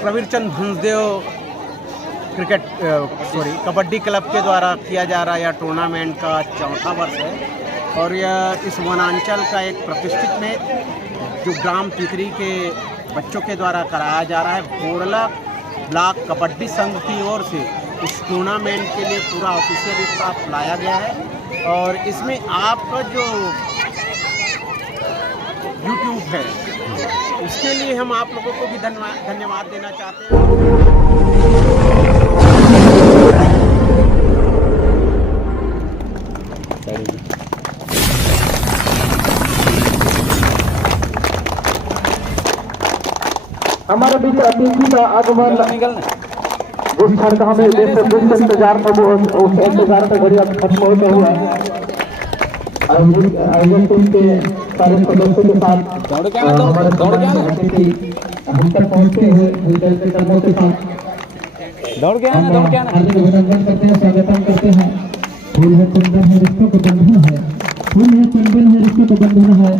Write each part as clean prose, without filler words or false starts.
प्रवीर चंद Bhanjdeo kabaddi club के द्वारा किया जा रहा यह टूर्नामेंट का चौथा वर्ष है और यह इस वनांचल का एक प्रतिष्ठित मैच जो ग्राम तितरी के बच्चों के द्वारा कराया जा रहा है। बोरला ब्लॉक कबड्डी संघ की ओर से इस टूर्नामेंट के लिए पूरा ऑफिशियल स्टाफ लाया गया है और इसमें आपका जो यूट्यूब है उसके लिए हम आप लोगों को भी धन्यवाद देना चाहते हैं। हमारे बीच अतिथि का आगमन जिस क्षण का हमें जिस इंतजार था वो उस इंतजार का घड़ी अब खत्म होता हुआ आयोजन टीम के सारे सदस्यों के साथ हमारे अतिथि हम तक पहुंचते हुए के कदमों के साथ हार्दिक अभिनंदन करते हैं, स्वागतम करते हैं। फूल है चंदन है रिश्तों को बंधन है, फूल है चंदन है रिश्तों को बंधन है।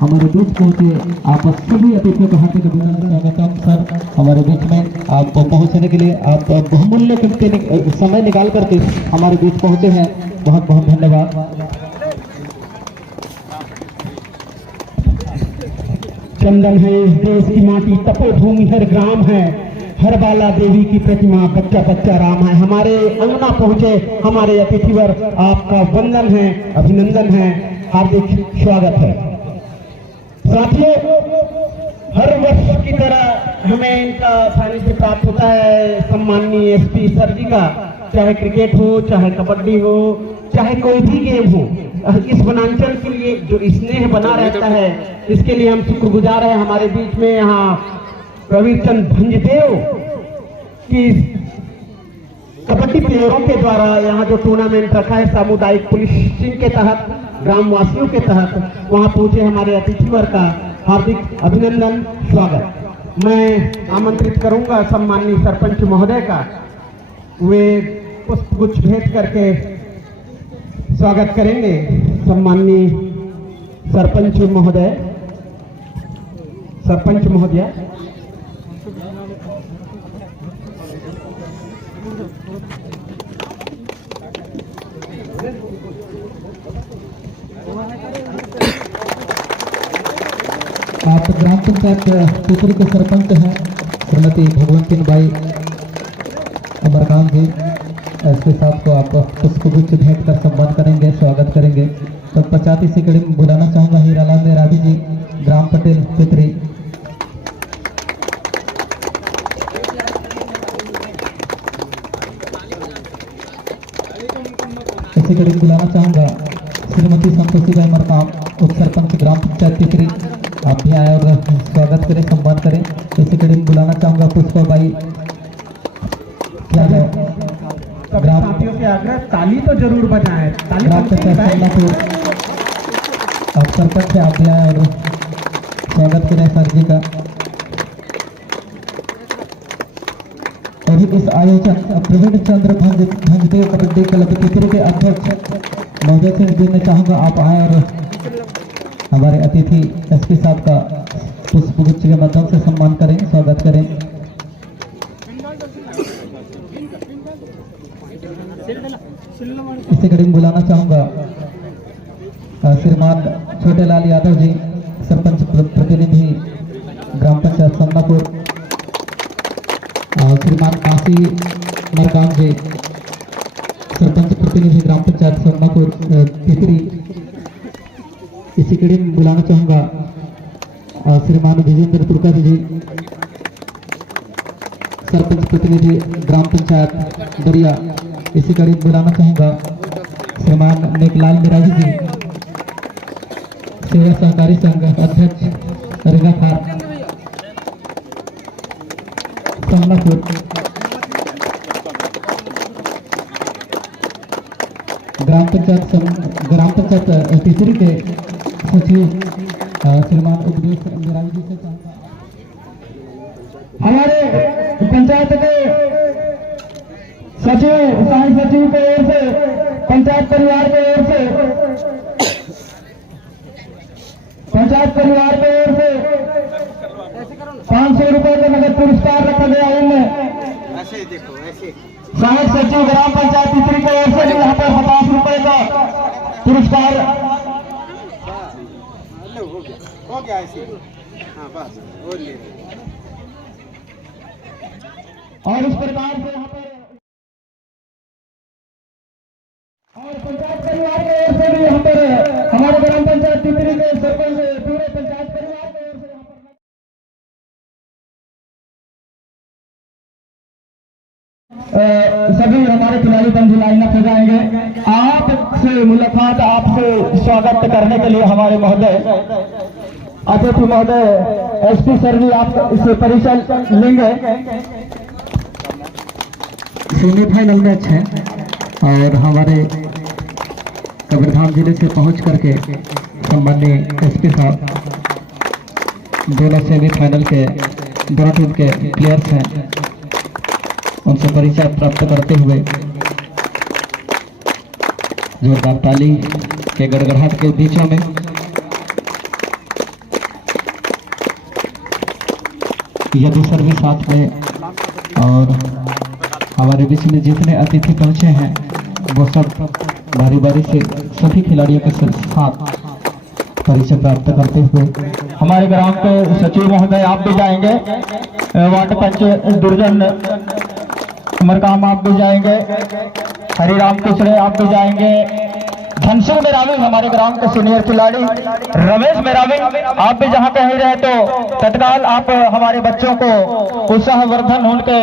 हमारे बीच पहुंचे आप सभी अतिथियों को हार्दिक अभिनंदन स्वागतम सर। हमारे बीच में आप पहुंचने के लिए आप बहुमूल्य समय निकाल करके हमारे बीच पहुंचे हैं, बहुत बहुत धन्यवाद। चंदन है इस देश की माटी, तपोभूमि हर ग्राम है, हर बाला देवी की प्रतिमा, बच्चा बच्चा राम है। हमारे अंगना पहुंचे हमारे अतिथिवर, आपका वंदन है, अभिनंदन है, हार्दिक स्वागत है। साथियों, हर वर्ष की तरह हमें इनका सानिध्य प्राप्त होता है सम्माननीय एसपी सर जी का, चाहे क्रिकेट हो, चाहे कबड्डी हो, चाहे कोई भी गेम हो। इस वनांचल के लिए जो स्नेह बना रहता है इसके लिए हम शुक्रगुजार हैं। हमारे बीच में यहाँ प्रवीर चंद भंजदेव की कबड्डी प्लेयरों के द्वारा यहाँ जो टूर्नामेंट रखा है सामुदायिक पुलिसिंग के तहत, ग्रामवासियों के तहत, वहाँ पहुंचे हमारे अतिथिवर का हार्दिक अभिनंदन स्वागत। मैं आमंत्रित करूंगा सम्माननीय सरपंच महोदय का, वे पुष्पगुच्छ भेंट करके स्वागत करेंगे। सम्माननीय सरपंच महोदय, सरपंच महोदया, आप ग्राम पंचायत तितरी के सरपंच हैं श्रीमती भगवंती बाई अमरकांत जी, इसके साथ को आप पुष्पगुच्छ भेंट कर सम्मान करेंगे, स्वागत करेंगे। तो 50 सेकंड में बुलाना चाहूंगा हीरालाल मेरावी जी, ग्राम पटेल तितरी। इसी कड़ी बुलाना चाहूंगा श्रीमती संतोषी बाई मरकाम, उप सरपंच ग्राम पंचायत तितरी, आप भी आए और स्वागत करें, सम्मान करें। इसी कड़ी में बुलाना चाहूंगा पुष्पा बाई, क्या है ग्राम साथियों के आग्रह ताली तो जरूर बजाएं। ग्राम पंचायत आप सरपंच है, आप भी आए और स्वागत करें सर जी का। और इस आयोजन प्रवीण चंद्र भंजदेव कबड्डी क्लब तितरी के अध्यक्ष महोदय से देना चाहूंगा, आप आए और हमारे अतिथि एसपी साहब का पुष्पगुच्छ के माध्यम से सम्मान करें, स्वागत करें। इसी कड़ी में बुलाना चाहूंगा श्रीमान छोटेलाल यादव जी, सरपंच प्रतिनिधि ग्राम पंचायत समनापुर, श्रीमान काशी मरकाम जी, सरपंच प्रतिनिधि ग्राम पंचायत समनापुर तितरी। इसी कड़ी में बुलाना चाहूंगा श्रीमान विजेंद्र तुर्काजी जी, सरपंच प्रतिनिधि ग्राम पंचायत दरिया। इसी कड़ी में बुलाना चाहूंगा श्रीमान नेकलाल मिराजी जी, सेवा सहकारी संघ अध्यक्ष रेगाखार समनापुर। ग्राम पंचायत तितरी के सचिव श्रीमान उपदेश मिराजी जी से हमारे पंचायत के सचिव, सहायक सचिव की ओर से, पंचायत परिवार की ओर से, पंचायत परिवार की ओर से 500 रुपए का नगद पुरस्कार हमारी ग्राम पंचायत तितरी की ओर से यहाँ पर 50 रुपए का पुरस्कार। हो गया ऐसे। हाँ बस और ले। और इस प्रकार से यहाँ पर और पंचायत परिवार की ओर से भी यहाँ पर हमारे ग्राम पंचायत तितरी के सरपंच पूरे पंचायत परिवार की ओर से यहाँ पर सभी हमारे खिलाड़ी बंधु लाइनअप हो जाएंगे। आपसे मुलाकात, आपसे स्वागत करने के लिए हमारे महोदय अतिथि महोदय एसपी सर भी आप इससे परिचय लेंगे। सेमीफाइनल मैच है और हमारे कबीरधाम जिले से पहुंच करके सम्माननीय एसपी साहब दोनों सेमीफाइनल के दोनों टीम के प्लेयर्स हैं, उनसे परिचय प्राप्त करते हुए जोरदार ताली के गड़गड़ाहट के बीचों में यदि सर भी साथ में और हमारे बीच में जितने अतिथि पहुंचे हैं वो सब बारी बारी से सभी खिलाड़ियों के साथ परिचय प्राप्त करते हुए हमारे ग्राम के सचिव महोदय आप भी जाएंगे, वार्ड पंच दुर्जन मरकाम आप भी जाएंगे, हरिराम कुचड़े आप भी जाएंगे, धनसिंह मेरावी हमारे ग्राम के सीनियर खिलाड़ी, रमेश मेरावी आप भी जहां कहीं रहे तो तत्काल आप हमारे बच्चों को उत्साहवर्धन उनके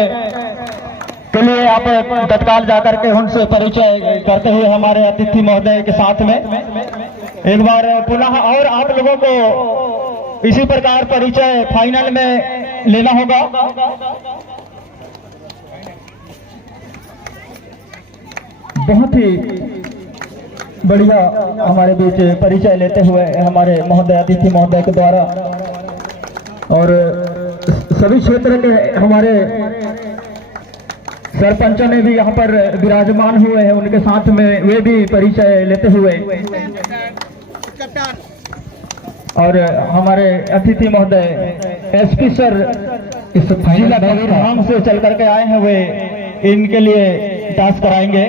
के लिए आप तत्काल जाकर के उनसे परिचय करते हुए हमारे अतिथि महोदय के साथ में एक बार पुनः और आप लोगों को इसी प्रकार परिचय फाइनल में लेना होगा। बहुत ही बढ़िया हमारे बीच परिचय लेते हुए हमारे महोदय अतिथि महोदय के द्वारा और सभी क्षेत्र के हमारे सरपंच ने भी यहाँ पर विराजमान हुए हैं, उनके साथ में वे भी परिचय लेते हुए और हमारे अतिथि महोदय एसपी सर इस जिला कबीरधाम से चल करके आए हैं, वे इनके लिए टास्क कराएंगे।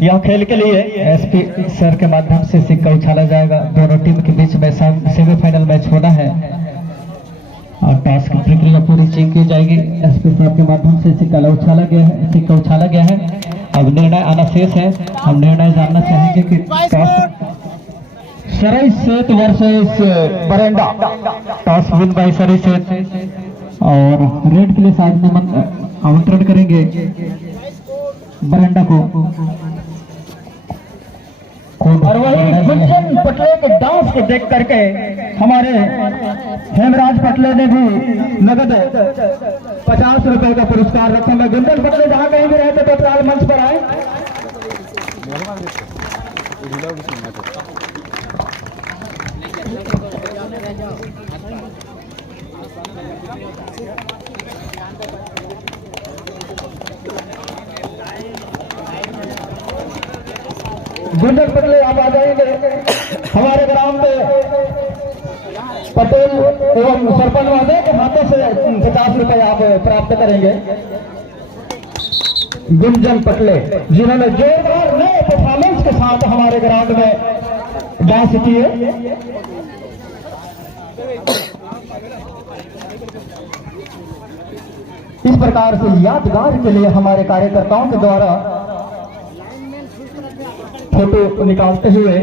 यह खेल के लिए एसपी सर के माध्यम से सिक्का उछाला जाएगा। दोनों टीम के बीच में सेमीफाइनल मैच होना है और टास्क की प्रक्रिया पूरी चेक की जाएगी। एसपी साहब के माध्यम से सिक्का उछाला गया है। अब निर्णय आना शेष है। हम निर्णय जानना चाहेंगे कि टॉस सराय सेठ वर्सेस बरेंडा, टॉस विन बाय सराय सेठ और रेड के लिए साथ में आमंत्रण करेंगे बरेंडा को। और वही गुंजन पटले के डांस को देख करके हमारे हेमराज पटले ने भी नगद 50 रुपए का पुरस्कार रखा। मैं गुंजन पटले जहां कहीं भी रहते तो तत्काल मंच पर आए। गुंजन पटले आप आ जाएंगे। हमारे ग्राम के पटेल एवं सरपंच महोदय के हाथों से 50 रुपए आप प्राप्त करेंगे। गुंजन पटले जिन्होंने जोरदार नए परफॉर्मेंस के साथ हमारे ग्राउंड में डांस किए। इस प्रकार से यादगार के लिए हमारे कार्यकर्ताओं के द्वारा फोटो निकालते हुए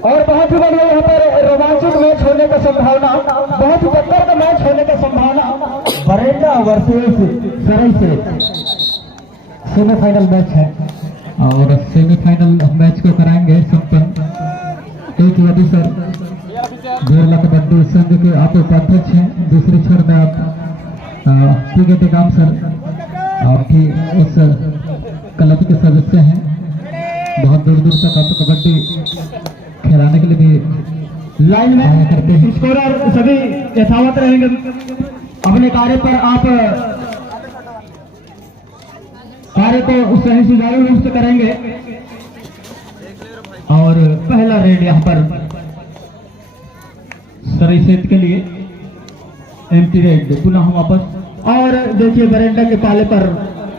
और बहुत ही बढ़िया यहाँ पर रोमांचक मैच होने का संभावना, बहुत ही टक्कर का मैच होने का संभावना। बरेंडा वर्सेस सराय सेठ सेमीफाइनल मैच है और सेमीफाइनल मैच को कराएंगे संपन्न एक यदि सर गोरला कबड्डी संघ के आप उपाध्यक्ष हैं। दूसरी छोर में आप टिकट काम सर आप भी उस क्लब के सदस्य हैं। बहुत दूर दूर तक आप कबड्डी खिलाने के लिए भी लाइन में करते हैं। स्कोरर सभी यथावत रहेंगे अपने कार्य पर। आप कार्य को सही सुचारू रूप से करेंगे और पहला रेड यहाँ पर सराय सेठ के लिए एम्प्टी रेड पुनः वापस। और देखिए बरेंडा के पाले पर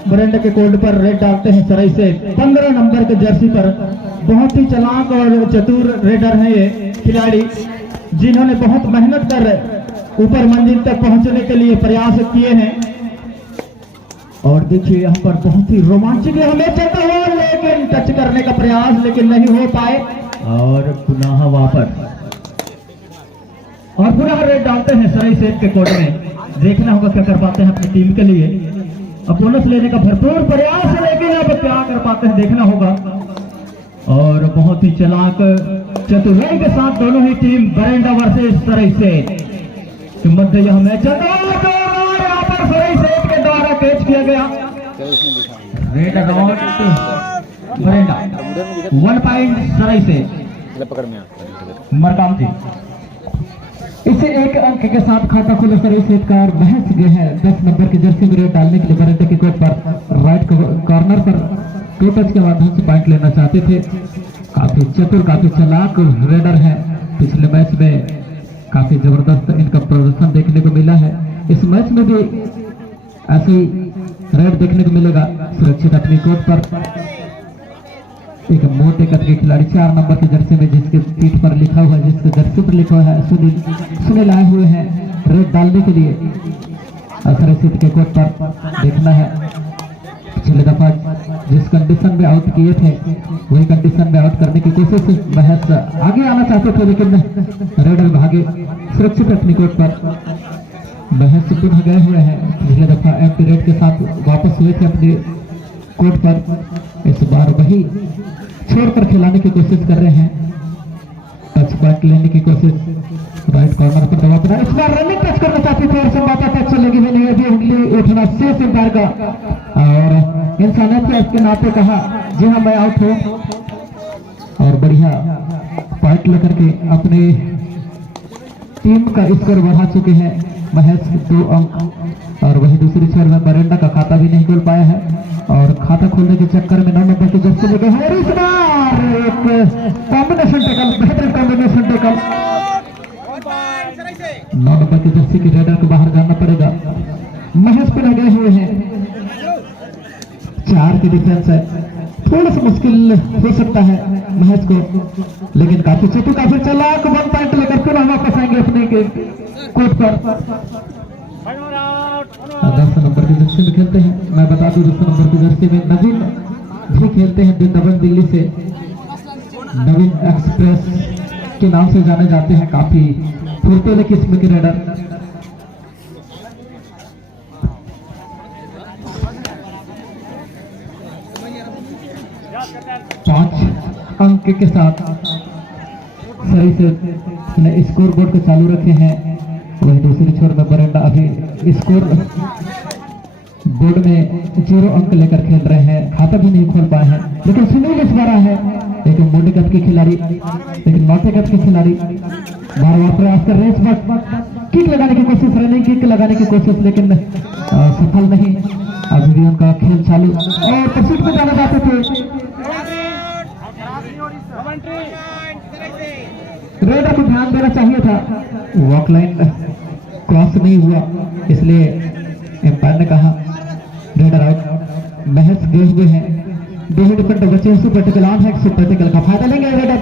बरंडा के कोड पर रेड डालते हैं सराय से 15 नंबर के जर्सी पर। बहुत ही चालाक और चतुर रेडर हैं ये खिलाड़ी, जिन्होंने बहुत मेहनत कर ऊपर मंजिल तक पहुंचने के लिए प्रयास किए हैं। और देखिए यहाँ पर बहुत ही रोमांचक हमें चलता हुआ, लेकिन टच करने का प्रयास लेकिन नहीं हो पाए और पुनः वापस और पुनः रेड डालते हैं सराय सेठ के कोड में। देखना होगा क्या कर पाते हैं अपनी टीम के लिए। अब बोनस लेने का भरपूर प्रयास है, लेकिन अब क्या कर पाते हैं देखना होगा। और बहुत ही चालाक चतुराई के साथ दोनों ही टीम बरेंडा वर्सेस सराय सेठ के मध्य यह मैच चल रहा है। यहाँ पर सराय सेठ के द्वारा कैच किया गया, रेड अराउंड बरेंडा 1 पॉइंट सराय सेठ मरकाम थी। इसे 1 अंक के साथ खाता खुले सराय सेठ का और बहस गए हैं 10 नंबर की जर्सी में रेड डालने के लिए बरेंडा के कोर्ट पर राइट कॉर्नर पर 2 टच के माध्यम से पॉइंट लेना चाहते थे। काफी चतुर काफी चालाक रेडर है। पिछले मैच में काफी जबरदस्त इनका प्रदर्शन देखने को मिला है। इस मैच में भी ऐसे ही रेड देखने को मिलेगा। सुरक्षित अपनी कोर्ट पर एक मोटे कद के खिलाड़ी 4 नंबर की जर्सी में, जिसके पीठ पर लिखा हुआ है, जिसके जर्सी पर लिखा हुआ है सुनील आए हुए हैं रेड डालने के लिए। सराय सेठ के कोर्ट पर देखना है पिछले दफा जिस कंडीशन में आउट किए थे वही कंडीशन में आउट करने की कोशिश महज आगे आना चाहते थे, लेकिन रेडर भागे। सुरक्षित अपनी कोर्ट पर महज पुनः गए हुए हैं। पिछले दफा एम्प्टी रेड के साथ वापस हुए थे अपने कोर्ट पर। इस बार वही छोड़कर खिलाने की कोशिश कर रहे हैं। टच पॉइंट लेने की कोशिश राइट कॉर्नर पर दबा पड़ा। इस बार रनिंग टच करना चाहते थे और संभवतः टच चलेगी भी नहीं, अभी उंगली उठना शेष अंपायर का और इंसानियत के नाते कहा जी हाँ मैं आउट हूँ और बढ़िया पॉइंट लेकर के अपने टीम का स्कोर बढ़ा चुके हैं महज 2 अंक। और वही दूसरी छोर में बरेंडा का खाता भी नहीं खोल पाया है और खाता खोलने के चक्कर में 9 नंबर की जर्सी ले गए हैं। इस बार एक कॉम्बिनेशन टैकल, बेहतरीन कॉम्बिनेशन टैकल। 9 नंबर की जर्सी की रेडर को बाहर जाना पड़ेगा। महज पर लगे हुए हैं, 4 की डिफेंस है, थोड़ा सा मुश्किल हो सकता है महज को, लेकिन काफी चतुर काफी चालाक 1 पॉइंट लेकर पुनः वापस आएंगे अपने कोर्ट पर। 10 नंबर की जर्सी में खेलते हैं। मैं बता दूं 10 नंबर की जर्सी में नवीन भी खेलते हैं, वृंदावन दिल्ली से नवीन एक्सप्रेस के नाम से जाने जाते हैं। काफी फुर्तीले किस्म के रेडर। पांच अंक के साथ सही से स्कोर बोर्ड को चालू रखे हैं। वही दूसरी छोर में बरेंडा अभी स्कोर बोर्ड में 0 अंक लेकर खेल रहे हैं। खाता भी नहीं खोल पाए हैं, लेकिन सुनील इस बार है एक मोटे कद के खिलाड़ी, लेकिन मोटे कद के खिलाड़ी बार बार प्रयास कर रहे हैं। इस बार किक लगाने की कोशिश, रनिंग किक लगाने की कोशिश, लेकिन सफल नहीं। अभी भी उनका खेल चालू और परसूट में जाना चाहते थे। रेडर को ध्यान देना चाहिए था, वॉक लाइन क्रॉस नहीं हुआ, इसलिए एम्पायर ने कहा रेडर आउट। महज गए हुए हैं, 2 डिफेंडर बचे हैं। सुपर टेकल ऑन है, सुपर टेकल का फायदा लेंगे रेडर।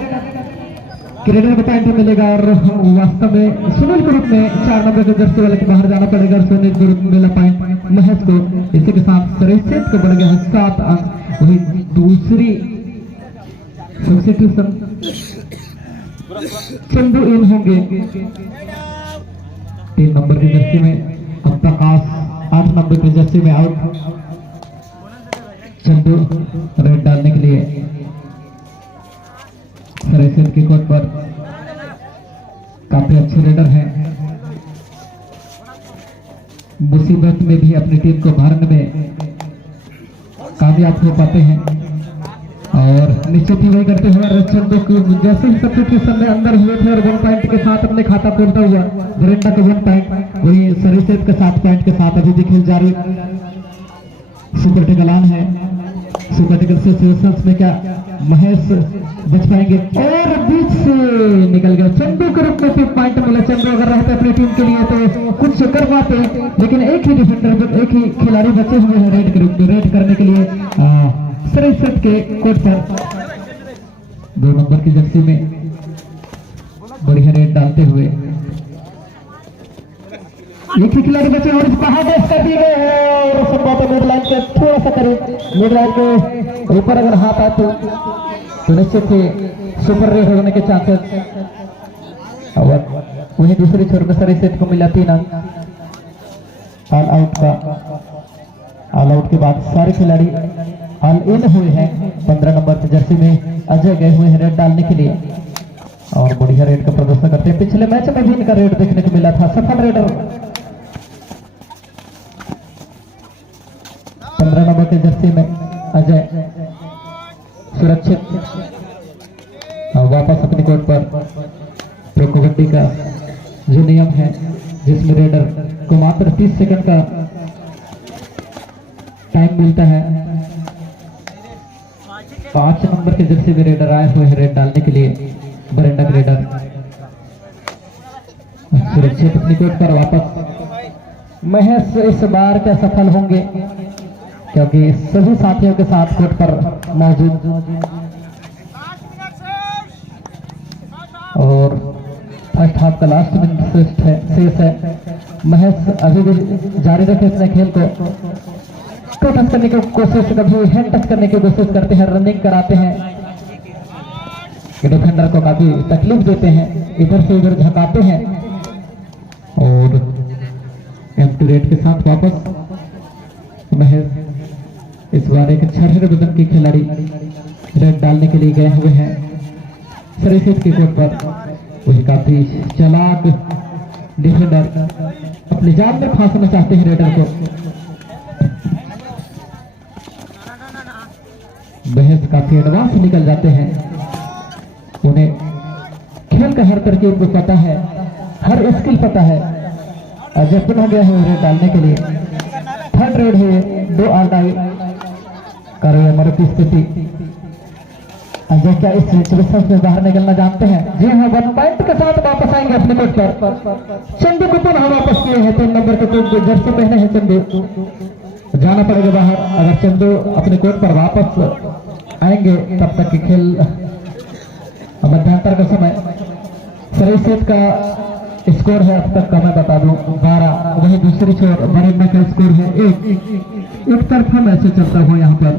रेडर को पॉइंट मिलेगा और वास्तव में सुनील ग्रुप में 4 नंबर के जर्सी वाले के बाहर जाना पड़ेगा। सुनील ग्रुप में मिला पॉइंट महज को। इसी के साथ सराय सेठ को बढ़ गया है 7 अंक। वही दूसरी सब्स्टिट्यूशन चंदू इन होंगे 3 नंबर की जर्सी में। अब प्रकाश 8 नंबर की जर्सी में आउट। चंदू रेड डालने के लिए सराय सेठ के कोर्ट पर काफी अच्छे रेडर हैं। मुसीबत में भी अपनी टीम को भरने में कामयाब हो पाते हैं और निश्चित ही वही करते हुए चंदू की जैसे ही सब्स्टिट्यूशन में अंदर हुए थे और 1 पॉइंट के साथ अपने खाता खोलता हुआ बरेंडा का 1 पॉइंट, वही सराय सेठ के 7 पॉइंट के साथ अभी भी खेल जारी। सुपर टेकल है, सुपर टेकल से में क्या महेश बच पाएंगे और बीच से निकल गया। चंदू के रूप में फिर पॉइंट मिला। चंदू अगर रहते अपनी टीम के लिए तो कुछ कर पाते, लेकिन एक ही डिफेंडर, एक ही खिलाड़ी बचे हुए हैं रेड के रूप में, रेड करने के लिए सरसेट के कोर्ट पर 2 नंबर की जर्सी में बढ़िया रेड डालते हुए एक ही खिलाड़ी बचे और इस पहाड़ कर दिए गए हैं और संभवतः मिड लाइन के थोड़ा सा करीब, मिड लाइन के ऊपर अगर हाथ आते तो निश्चित ही सुपर रेड होने के चांसेस। और वहीं दूसरी छोर में सर सेट को मिला 3 अंक ऑल आउट का। ऑल आउट के बाद सारे खिलाड़ी ऑल इन हुए हैं। 15 नंबर की जर्सी में अजय गए हुए हैं रेड डालने के लिए और बढ़िया रेड का प्रदर्शन करते हैं। पिछले मैच में भी इनका रेड देखने को मिला था। सफल रेडर 15 नंबर की जर्सी में अजय सुरक्षित वापस अपने कोर्ट पर। प्रो कबड्डी का जो नियम है जिसमें रेडर को मात्र 30 सेकंड का टाइम मिलता है। 5 नंबर के जर्सी में रेडर आए हुए हैं रेड डालने के लिए। बरेंडा रेडर सुरक्षित अपनी कोर्ट पर वापस। महेश इस बार क्या सफल होंगे क्योंकि सभी साथियों के साथ कोर्ट पर मौजूद और फर्स्ट हाफ का लास्ट मिनट शेष है। महेश अभी भी जारी रखे अपने खेल को। टच करने की कोशिश, कभी हैंड टच करने की कोशिश करते हैं, रनिंग कराते हैं, डिफेंडर को काफी तकलीफ देते हैं, इधर से उधर झकाते हैं और एम्प्टी रेड के साथ वापस। महेश इस बार एक छठे बदन के खिलाड़ी रेड डालने के लिए गए हुए हैं सरीसेट के कोर्ट पर। वही काफी चालाक डिफेंडर अपनी जान में फांसना चाहते हैं रेडर को। महेश काफी एडवांस निकल जाते हैं। उन्हें खेल का हर तरकीब को पता है, हर स्किल पता है। अजय पुनः गया है रेड डालने के लिए। थर्ड रेड है 2 आउट आई कर रहे हमारे की स्थिति। अजय क्या इस सिचुएशन से बाहर निकलना जानते हैं? जी हाँ, 1 पॉइंट के साथ वापस आएंगे अपने कोर्ट पर। चंदू को पुनः वापस किए हैं। 3 नंबर के जर्सी पहने हैं चंदू। जाना पड़ेगा बाहर। अगर चंदू अपने कोर्ट पर वापस आएंगे तब तक के खेल मध्यांतर का समय। सरीसेट का स्कोर है अब तक का मैं बता दूं 12। वही दूसरी छोर बरेंडा का स्कोर है 1। एक तरफा मैच चलता हुआ यहाँ पर।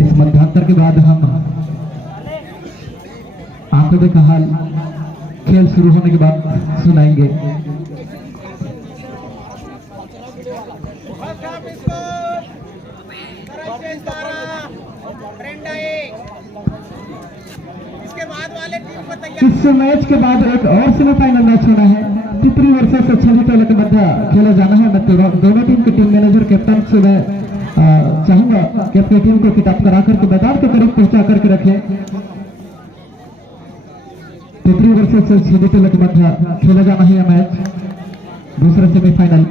इस मध्यांतर के बाद हम आंखों का हाल खेल शुरू होने के बाद सुनाएंगे। इस मैच के बाद एक और सेमीफाइनल मैच होना है। तितरी वर्सेस छली टोला के मध्य खेला जाना है। मैं दोनों टीम के टीम मैनेजर कैप्टन से मैं चाहूंगा कि अपनी टीम को किताब करा करके मैदान के करीब पहुंचा करके रखें। तितरी वर्सेस छली टोला के मध्य खेला जाना है यह मैच, दूसरा सेमीफाइनल।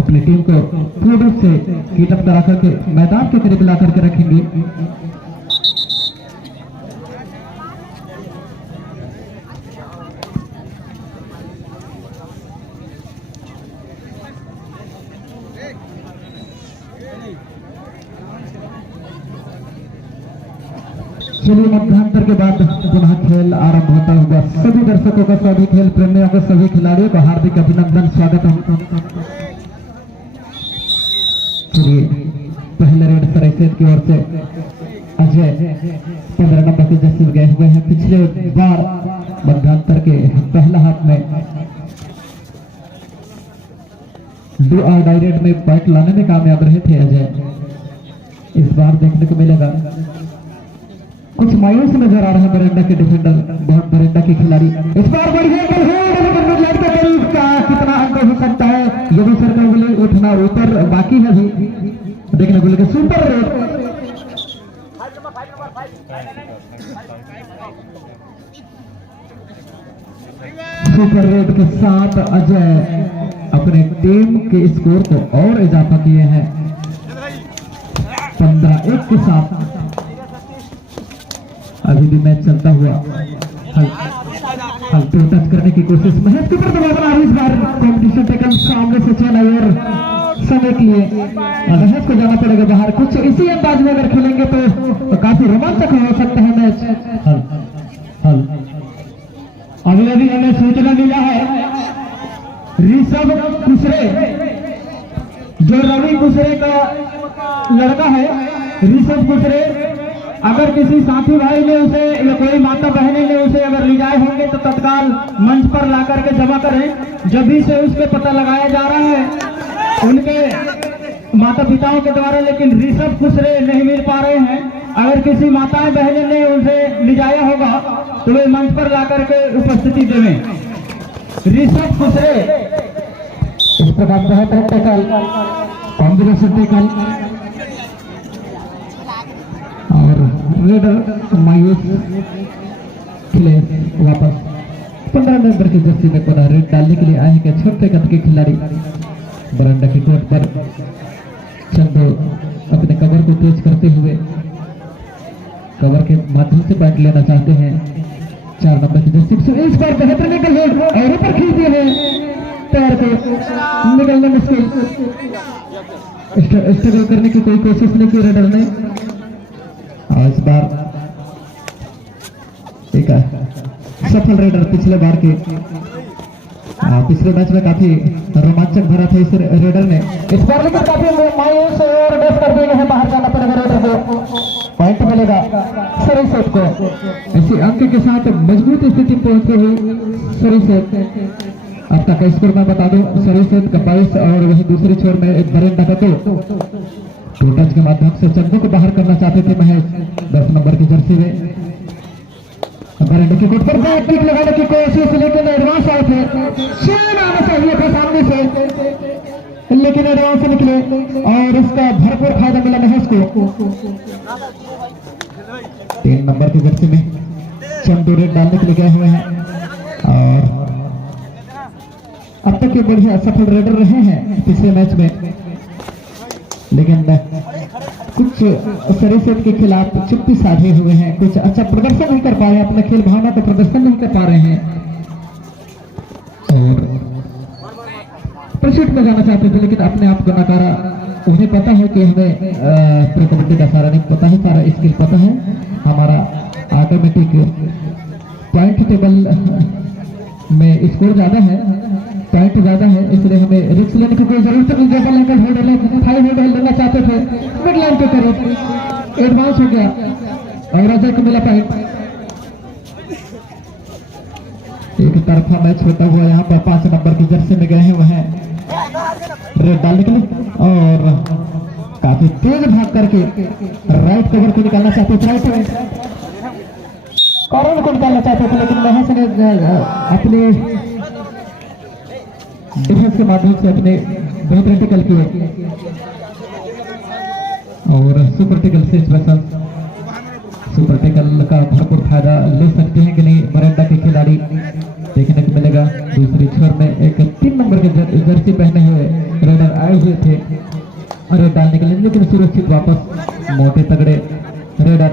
अपनी टीम को पूर्ण रूप से कीटअप करा करके मैदान के करीब ला करके रखेंगे। चलिए, मध्यांतर के बाद पुनः खेल आरंभ होता होगा। सभी दर्शकों का, सभी खेल प्रेमियों का, सभी खिलाड़ियों का हार्दिक अभिनंदन, स्वागत है। चलिए, पहले रेड सरीसेट की ओर से अजय 15 नंबर के जर्सी गए हुए हैं। पिछले बार मध्यांतर के पहला हाथ में 2 आउट डायरेक्ट में पॉइंट लाने में कामयाब रहे थे अजय। इस बार देखने को मिलेगा कुछ मायूस नजर आ रहा है बरेंडा के डिफेंडर, बहुत बरेंडा के खिलाड़ी। इस बार बढ़िया कितना अंक हो सकता है ये भी सर का उठना ऊपर बाकी है भी देखने को मिलेगा। सुपर रेड सुपर रेड के साथ अजय अपने टीम के स्कोर को और इजाफा किए हैं। 15-1 के साथ अभी भी मैच चलता हुआ हल्के टच करने की कोशिश महेश के ऊपर दबाव इस बार कॉम्पिटिशन टेकन सामने से चला और समय के लिए महेश को जाना पड़ेगा बाहर। कुछ इसी अंदाज में अगर खेलेंगे तो काफी रोमांचक हो सकता है मैच। अभी अभी हमें सूचना मिला है ऋषभ कुशरे जो रवि कुशरे का लड़का है, ऋषभ कुशरे अगर किसी साथी भाई ने उसे या कोई माता बहने ने उसे अगर ले जाए होंगे तो तत्काल मंच पर ला करके जमा करें। जब भी से उसके पता लगाया जा रहा है उनके माता पिताओं के द्वारा, लेकिन ऋषभ कुशरे नहीं मिल पा रहे हैं। अगर किसी माताएं बहने ने उसे ले जाया होगा तो वे मंच पर ला करके उपस्थिति देवें। ऋषभ कुशरे इस प्रकार बहुत टेकल कॉम्बिनेशन टेकल और रेडर मायूस खिले वापस 15 नंबर की जर्सी में पुनः रेड डालने के लिए आए हैं छोटे कद के खिलाड़ी बरंडा की कोर्ट पर। चंदो अपने कवर को तेज करते हुए कवर के माध्यम से पॉइंट लेना चाहते हैं। 4 नंबर की जर्सी इस बार बेहतर निकल गए और ऊपर खींच दिए हैं पैर को, निकलना मुश्किल, स्ट्रगल करने की कोई कोशिश नहीं की रेडर ने। इस बार एक सफल रेडर पिछले बार के पिछले मैच में काफी रोमांचक भरा था इस रेडर ने। इस बार लेकिन काफी मायूस और डेफ कर दिए हैं, बाहर जाना पड़ेगा रेडर को, पॉइंट मिलेगा सरीसेट को। इसी अंक के साथ मजबूत स्थिति पहुंचते हुए सरीसेट अब तक का स्कोर मैं बता दूं, सरीसेट का 22 और वही दूसरी छोर में एक बरेंडा का 2 टच के माध्यम से चंदू को बाहर करना चाहते थे महेश 10 नंबर की जर्सी में। बरेंडा की कोट पर बैक किक लगाने की कोशिश, लेकिन एडवांस आए थे, शेन आना चाहिए था सामने से, लेकिन एडवांस निकले और इसका भरपूर फायदा मिला महेश को। 3 नंबर की जर्सी में चंदू रेड डालने के लिए गए हुए हैं और अब तक ये बढ़िया सफल रेडर रहे हैं पिछले मैच में, लेकिन कुछ सरीसेट के खिलाफ चुप्पी साधे हुए हैं, कुछ अच्छा प्रदर्शन नहीं कर पा रहे हैं, अपने खेल भावना को प्रदर्शन नहीं कर पा रहे हैं और परसूट में जाना चाहते थे, लेकिन अपने आप को नकारा। उन्हें पता है कि हमें प्रो कबड्डी का सारा नहीं पता है, सारा स्किल पता है, हमारा ऑटोमेटिक पॉइंट टेबल में स्कोर ज्यादा है, पॉइंट ज्यादा है, इसलिए हमें रिस्क लेने की कोई जरूरत नहीं। जैसा लेकर हाई लेना चाहते थे, मिड लाइन के करीब एडवांस हो गया और अजय को मिला पॉइंट। एक तरफा मैच होता हुआ यहाँ पर 5 नंबर की जर्सी में गए हुए हैं रेड डालने के लिए और काफी तेज भाग करके राइट कवर को निकालना चाहते थे, राइट कॉर्नर को निकालना चाहते थे, लेकिन महेश ने अपने डिफेंस के माध्यम से अपने बेहतर टिकल किए और सुपर टिकल से सुपर टिकल का भरपूर फायदा ले सकते हैं कि नहीं बरेंडा के खिलाड़ी, देखने को मिलेगा। दूसरी छोर में एक 3 नंबर के जर्सी पहने हुए रेडर आए हुए थे रेड डालने के लिए, लेकिन सुरक्षित वापस मोटे तगड़े रेडर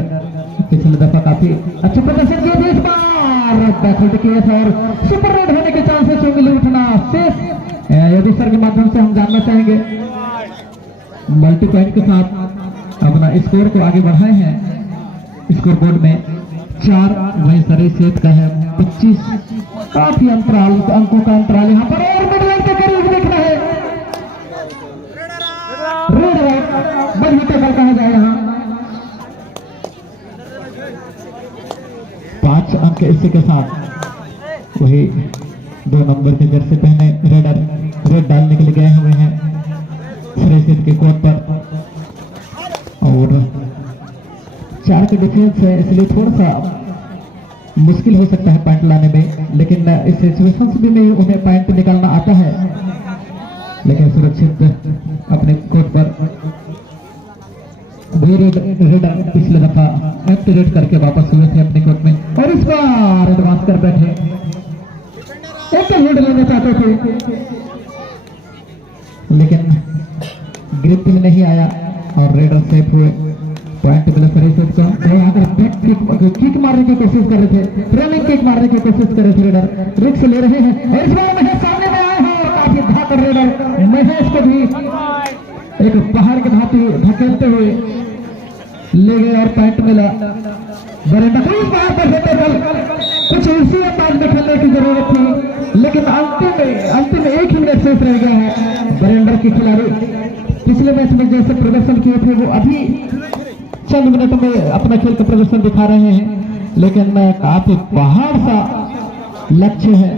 पिछले दफा काफी अच्छा प्रदर्शन किया था, इस बार और सुपर रेड होने के चांसेस होंगे उठना शेष। यदि सर के माध्यम से हम जानना चाहेंगे मल्टी पॉइंट के साथ अपना स्कोर को आगे बढ़ाए हैं स्कोर बोर्ड में 4, वही सरीसेट का है 25, काफी अंतराल अंकों का अंतराल यहाँ पर और मिडलाइन के करीब दिख रहा है, रेड बढ़िया टेबल कहा जाए यहाँ 5 अंक इसी के साथ वही 2 नंबर के जर्सी पहने रेडर रेड डालने के लिए गए हुए हैं सरीसेट के कोर्ट पर और 4 के डिफेंस है, इसलिए थोड़ा सा मुश्किल हो सकता है पॉइंट लाने में, लेकिन इस सिचुएशन से भी उन्हें पॉइंट निकालना आता है, लेकिन सुरक्षित अपने कोर्ट पर रेड पिछले दफा एक्टिवेट करके वापस हुए थे अपने कोर्ट में और इस बार एडवांस कर बैठे, एक हेड लेना चाहते थे लेकिन ग्रिप भी नहीं आया और रेडर सेफ हुए। पॉइंट मिला सही से उसका। तो यहाँ पर किक मारने की कोशिश कर रहे थे, रनिंग किक मारने की कोशिश कर रहे थे। रेडर रिक्स ले रहे हैं और इस बार महेश सामने में आए हैं और काफी धाकर रेडर महेश को भी एक पहाड़ के भांति धकेलते हुए ले गए और पॉइंट मिला। बरेंडा को इस बार पर होते बल कुछ इसी अंदाज में खेलने की जरूरत थी, लेकिन अंतिम में 1 ही मिनट शेष रह गया है। बरेंडर के खिलाड़ी पिछले मैच में जैसे प्रदर्शन किए थे वो अभी चंद मिनटों में अपना खेल का प्रदर्शन दिखा रहे हैं, लेकिन काफी पहाड़ सा लक्ष्य है।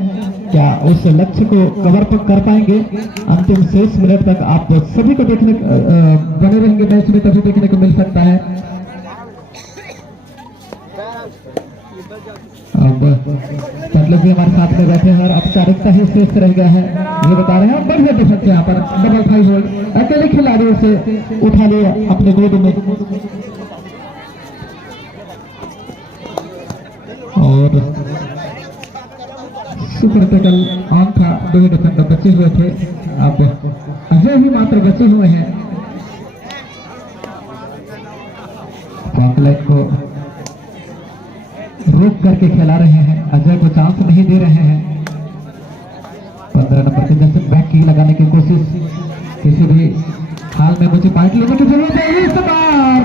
क्या उस लक्ष्य को कवर कर पाएंगे? अंतिम शेष मिनट तक आप सभी को देखने बने रहेंगे मैच में, तभी देखने को मिल सकता है। अब मतलब भी हमारे साथ में बैठे हैं और औपचारिकता ही शेष रह गया है, ये बता रहे हैं। बढ़िया डिफेंस यहाँ पर डबल 5 होल्ड अकेले खिलाड़ियों से उठा लिया अपने गोद में और सुपर टैकल ऑन था। 2 डिफेंडर बचे हुए थे, अब अजय ही मात्र बचे हुए हैं। कॉन्क्लेट को रोक करके खिला रहे हैं, अजय को चांस नहीं दे रहे हैं। 15 नंबर के जैसे बैक की लगाने की कोशिश, किसी भी हाल में मुझे पॉइंट लेने की जरूरत है। इस बार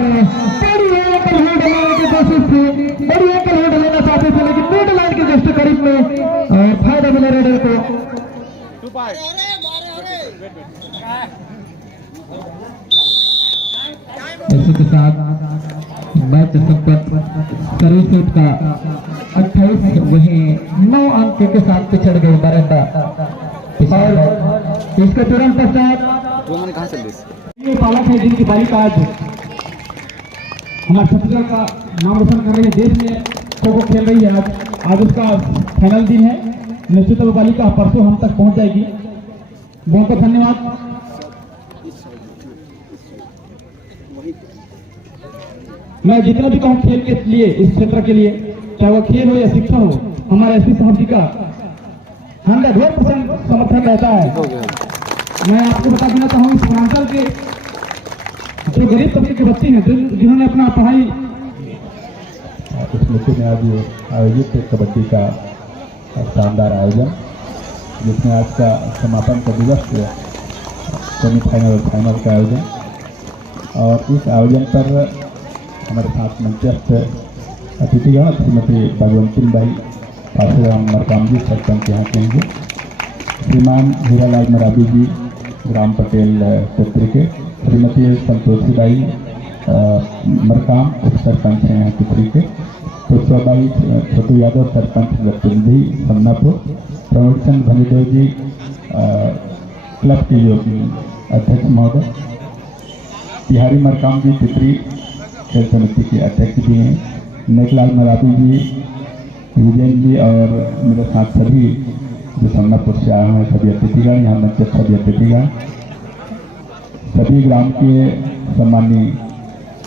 बड़ी एकल होल्ड लेने की कोशिश थी, बड़ी एकल होल्ड लेना चाहते थे, लेकिन मिड लाइन के जस्ट करीब में और फायदा मिला रेडर को। इसी के साथ मैच संपन्न। सर्विस का 28 वही 9 अंक के साथ पिछड़ गए बरेंडा। इसके तुरंत पश्चात ये बालक है जिनकी बालिका आज हमारे छत्तीसगढ़ का नाम रोशन कर रही है, देश में खो खेल रही है। आज उसका फाइनल दिन है। निश्चित वो बालिका परसों हम तक पहुंच जाएगी। बहुत बहुत धन्यवाद। मैं जितना भी कहूँ खेल के लिए, इस क्षेत्र के लिए, चाहे वो खेल हो या शिक्षा हो, हमारे एसपी साहब जी का 100% समर्थन रहता है। मैं आपको बता देना चाहूँ, इस पूर्वांचल के जो गरीब तबके के बच्चे हैं जिन्होंने अपना पढ़ाई इस मौके में आज आयोजित कबड्डी का शानदार आयोजन, जिसमें आज का समापन का दिवस सेमीफाइनल और फाइनल का आयोजन। और इस आयोजन पर हमारे साथ मंचस्थ अतिथिगण श्रीमती भगवंती बाई पासीराम मरकाम जी सरपंच यहाँ के हैं, श्रीमान हीरालाल मराबी जी ग्राम पटेल पुत्री के, श्रीमती संतोषी बाई मरकाम उप सरपंच हैं यहाँ पुत्री के, पुष्पाबाई छोटू यादव सरपंच प्रतिनिधि समनापुर, प्रमोद चंद भंजदेव जी क्लब के जो अध्यक्ष महोदय, बिहारी मरकाम जी पितरी खेल समिति के अध्यक्ष भी हैं, नेकलाल मराठी जी, विजयन जी और मेरे साथ सभी जो समनापुर से आए हैं सभी अतिथिगण, यहाँ मंच सभी अतिथिगण, सभी ग्राम के सम्मानीय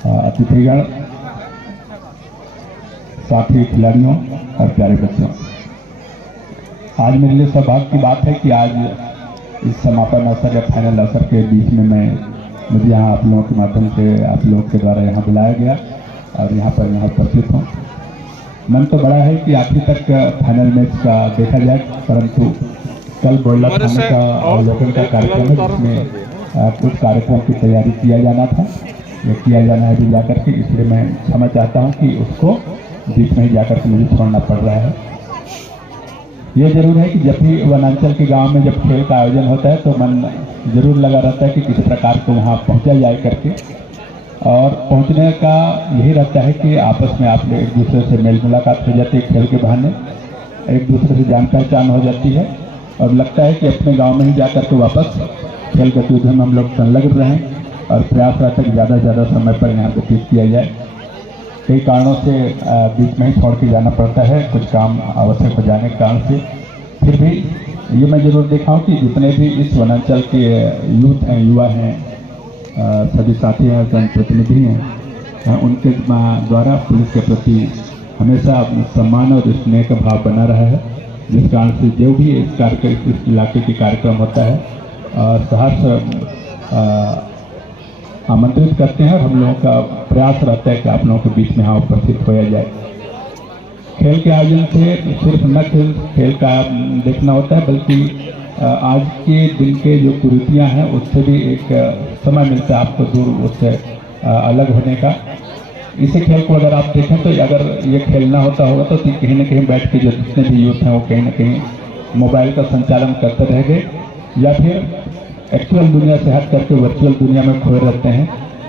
अतिथिगण, साथी खिलाड़ियों और प्यारे बच्चों, आज मेरे लिए सौभाग्य की बात है कि आज इस समापन अवसर या फाइनल अवसर के बीच में मुझे यहाँ आप लोगों के माध्यम से आप लोगों के द्वारा यहाँ बुलाया गया और यहाँ उपस्थित हूँ। मन तो बड़ा है कि आखिर तक फाइनल मैच का देखा जाए, परंतु कल बोरला थाने का अवलोकन का कार्यक्रम है जिसमें कुछ कार्यक्रम की तैयारी किया जाना था, ये किया जाना है अभी जाकर के, इसलिए मैं क्षमा चाहता हूँ कि उसको बीच में ही जाकर के मुझे छोड़ना पड़ रहा है। ये जरूर है कि जब भी वनांचल के गांव में जब खेल का आयोजन होता है तो मन जरूर लगा रहता है कि किस प्रकार को वहाँ पहुँचा जाए करके, और पहुँचने का यही रहता है कि आपस में आप एक दूसरे से मेल मुलाकात हो जाती है, खेल के बहाने एक दूसरे से जान पहचान हो जाती है और लगता है कि अपने गाँव में ही जा के वापस खेल गतिविधियों में हम लोग संलग्न रहें और प्रयास रहता है कि ज़्यादा से ज़्यादा समय पर यहाँ व्यतीत किया जाए। कई कारणों से बीच में ही छोड़ के जाना पड़ता है, कुछ काम आवश्यक हो जाने के कारण से, फिर भी ये मैं जरूर देखा हूँ कि जितने भी इस वनांचल के यूथ हैं, युवा हैं, सभी साथी हैं, जनप्रतिनिधि हैं, उनके द्वारा पुलिस के प्रति हमेशा सम्मान और स्नेह का भाव बना रहा है, जिस कारण से जो भी इस इलाके के कार्यक्रम होता है सहर्ष आमंत्रित करते हैं और हम लोगों का प्रयास रहता है कि आप लोगों के बीच में यहाँ उपस्थित होया जाए। खेल के आयोजन से सिर्फ न खेल का देखना होता है, बल्कि आज के दिन के जो कुरीतियाँ हैं उससे भी एक समय मिलता है आपको दूर उससे अलग होने का। इसी खेल को अगर आप देखें तो अगर ये खेल ना होता होगा तो कहीं ना कहीं बैठ के जो जितने भी यूथ हैं वो कहीं ना कहीं मोबाइल का संचालन करते रह गए या फिर एक्चुअल दुनिया से हट करके वर्चुअल दुनिया में खोए रहते हैं।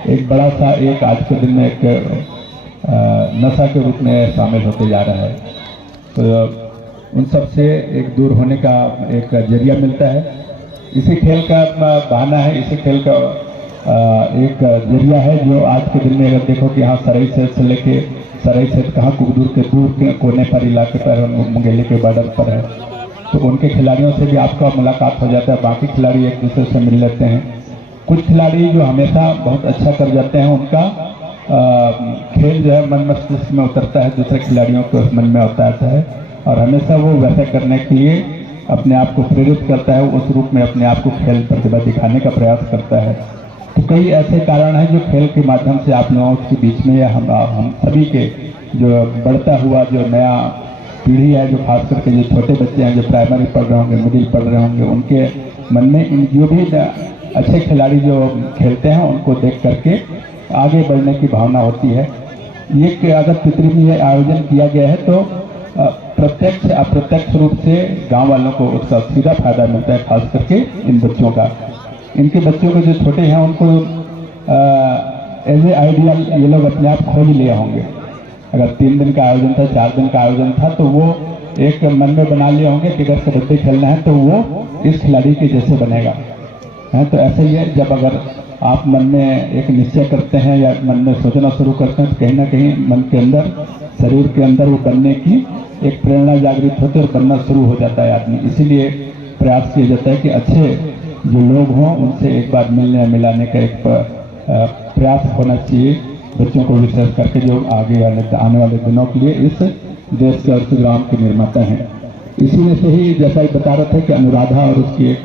एक बड़ा सा एक आज के दिन में एक नशा के रूप में शामिल होते जा रहा है। तो उन सब से एक दूर होने का एक जरिया मिलता है। इसी खेल का बहाना है, इसी खेल का एक जरिया है जो आज के दिन में अगर देखो कि यहाँ सराई से लेके सराई से कहाँ दूर के कोने पर इलाके पर मुंगेली के बॉर्डर पर है, तो उनके खिलाड़ियों से भी आपका मुलाकात हो जाता है। बाकी खिलाड़ी एक दूसरे से मिल लेते हैं। कुछ खिलाड़ी जो हमेशा बहुत अच्छा कर जाते हैं उनका खेल जो है मन मस्तिष्क में उतरता है, दूसरे खिलाड़ियों को मन में उतारता है और हमेशा वो वैसा करने के लिए अपने आप को प्रेरित करता है, उस रूप में अपने आप को खेल प्रतिभा दिखाने का प्रयास करता है। तो कई ऐसे कारण हैं जो खेल के माध्यम से आप लोगों के बीच में या हम सभी के जो बढ़ता हुआ जो नया पीढ़ी है, जो खास करके जो छोटे बच्चे हैं जो प्राइमरी पढ़ रहे होंगे, मिडिल पढ़ रहे होंगे, उनके मन में इन जो भी अच्छे खिलाड़ी जो खेलते हैं उनको देख करके आगे बढ़ने की भावना होती है। ये अगर पितरी में ये आयोजन किया गया है तो प्रत्यक्ष अप्रत्यक्ष रूप से गांव वालों को उसका सीधा फायदा मिलता है, खास करके इन बच्चों का। इनके बच्चों को जो छोटे हैं उनको एज ए आइडियल ये लोग अपने आप खोज लिए होंगे। अगर 3 दिन का आयोजन था, 4 दिन का आयोजन था, तो वो एक मन में बना लिए होंगे कि अगर कबड्डी खेलना है तो वो इस खिलाड़ी के जैसे बनेगा। है तो ऐसे ही है, जब अगर आप मन में एक निश्चय करते हैं या मन में सोचना शुरू करते हैं तो कहीं ना कहीं मन के अंदर शरीर के अंदर वो बनने की एक प्रेरणा जागृत होती है और बनना शुरू हो जाता है आदमी। इसीलिए प्रयास किया जाता है कि अच्छे जो लोग हों उनसे एक बार मिलने मिलाने का एक प्रयास होना चाहिए बच्चों को, विशेष करके जो आगे आने वाले दिनों के लिए इस देश के अर्थग्राम के निर्माता हैं। इसी में से ही जैसा ही बता रहे थे कि अनुराधा और उसकी एक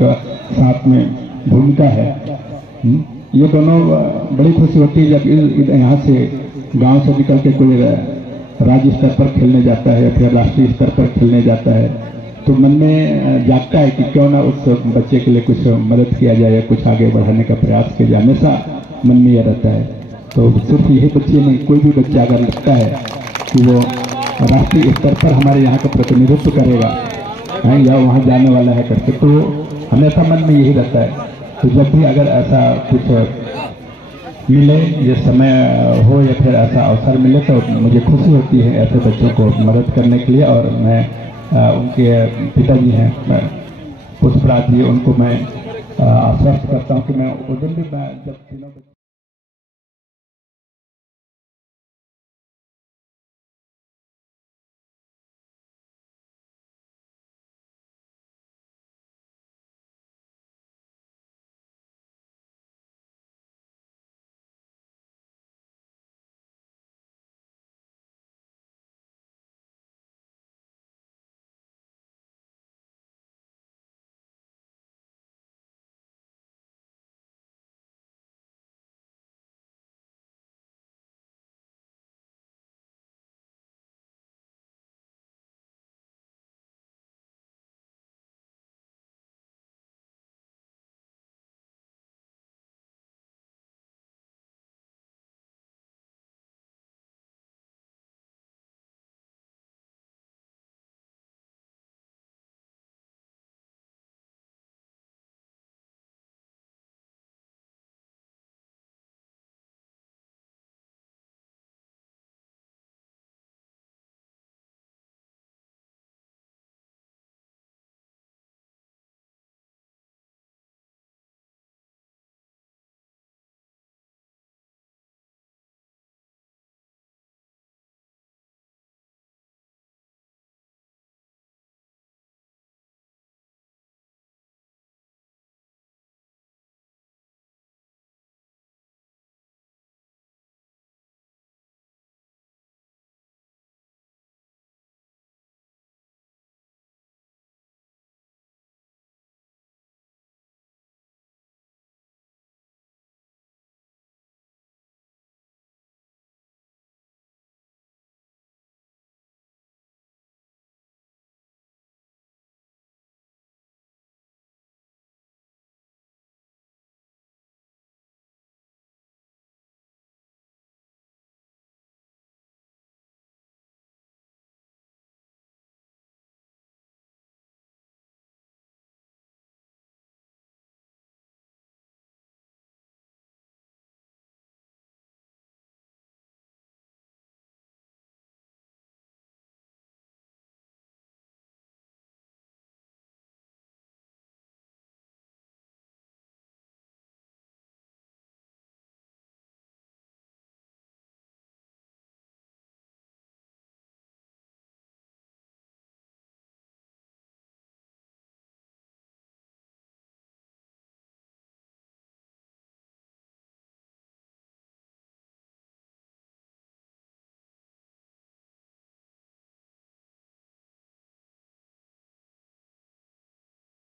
साथ में भूमिका है। ये दोनों बड़ी खुशी होती है जब यहाँ से गांव से निकल के कोई राज्य स्तर पर खेलने जाता है या फिर राष्ट्रीय स्तर पर खेलने जाता है तो मन में जागता है कि क्यों ना उस बच्चे के लिए कुछ मदद किया जाए या कुछ आगे बढ़ाने का प्रयास किया जाए। हमेशा मन में यह रहता है। तो सिर्फ यही बच्चे नहीं, कोई भी बच्चा अगर लगता है कि वो राष्ट्रीय स्तर पर हमारे यहाँ का प्रतिनिधित्व करेगा है या वहाँ जाने वाला है करके, तो हमेशा मन में यही रहता है। तो जब भी अगर ऐसा कुछ मिले, ये समय हो या फिर ऐसा अवसर मिले तो मुझे खुशी होती है ऐसे बच्चों को मदद करने के लिए। और मैं उनके पिताजी हैं पुष्पराज जी, उनको मैं आश्वस्त करता हूँ कि मैं उस दिन भी जब तीनों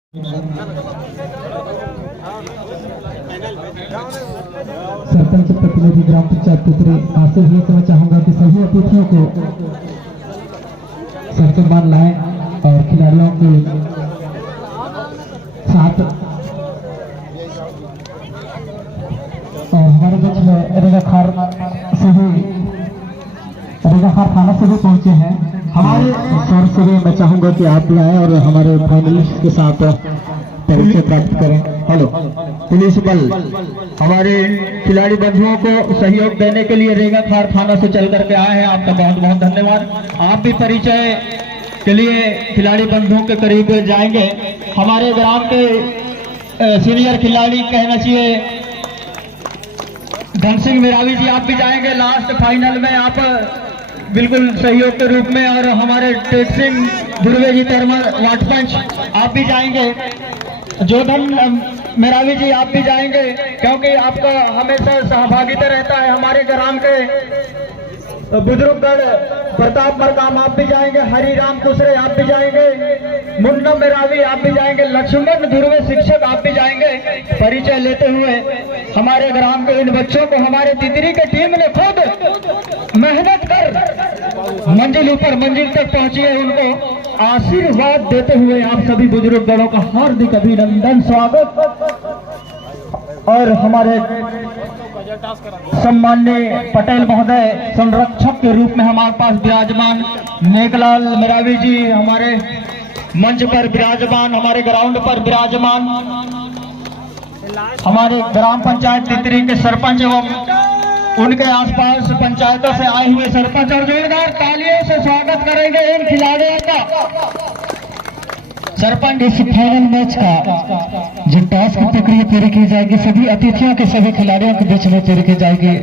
सरपंच प्रतिनिधि ग्राम पंचायत तितरी आपसे भी कहना चाहूंगा कि सभी अतिथियों को सर सम्मान लाएं और खिलाड़ियों के साथ और हमारे बीच में रेगाखार थाना से भी पहुंचे हैं। हमारे सर से भी मैं चाहूंगा कि आप भी आए और हमारे फाइनलिस्ट के साथ परिचय प्राप्त करें। हेलो पुलिस बल हमारे खिलाड़ी बंधुओं को सहयोग देने के लिए रेगाखार थाना से चल करके आए हैं, आपका बहुत बहुत धन्यवाद। आप भी परिचय के लिए खिलाड़ी बंधुओं के करीब जाएंगे। हमारे ग्राम के सीनियर खिलाड़ी कहना चाहिए धन सिंह मेरावी जी, आप भी जाएंगे लास्ट फाइनल में, आप बिल्कुल सहयोग के रूप में। और हमारे टेट सिंह धुर्वे जी तरमल वाट पंच, आप भी जाएंगे। जोधन मेरावी जी, आप भी जाएंगे क्योंकि आपका हमेशा सहभागिता रहता है। हमारे ग्राम के बुजुर्गगढ़ प्रताप मरकाम, आप भी जाएंगे। हरिराम कुसरे, आप भी जाएंगे। मुन्ना मेरावी, आप भी जाएंगे। लक्ष्मण धुर्वे शिक्षक, आप भी जाएंगे। परिचय लेते हुए हमारे ग्राम के इन बच्चों को हमारे तितरी के टीम ने खुद मेहनत कर मंजिल ऊपर मंजिल तक पहुंची है, उनको आशीर्वाद देते हुए आप सभी बुजुर्गगणों का हार्दिक अभिनंदन, स्वागत। और हमारे सम्माननीय पटेल महोदय संरक्षक के रूप में हमारे पास विराजमान नेकलाल मेरावी जी हमारे मंच पर विराजमान, हमारे ग्राउंड पर विराजमान। हमारे ग्राम पंचायत तितरी के सरपंच एवं उनके आसपास पंचायतों से आए हुए सरपंच, और जोरदार तालियों से स्वागत करेंगे इन खिलाड़ियों का। सरपंच इस फाइनल मैच का जो टॉस की प्रक्रिया पूरी की जाएगी, सभी अतिथियों के सभी खिलाड़ियों के बीच में पूरी की जाएगी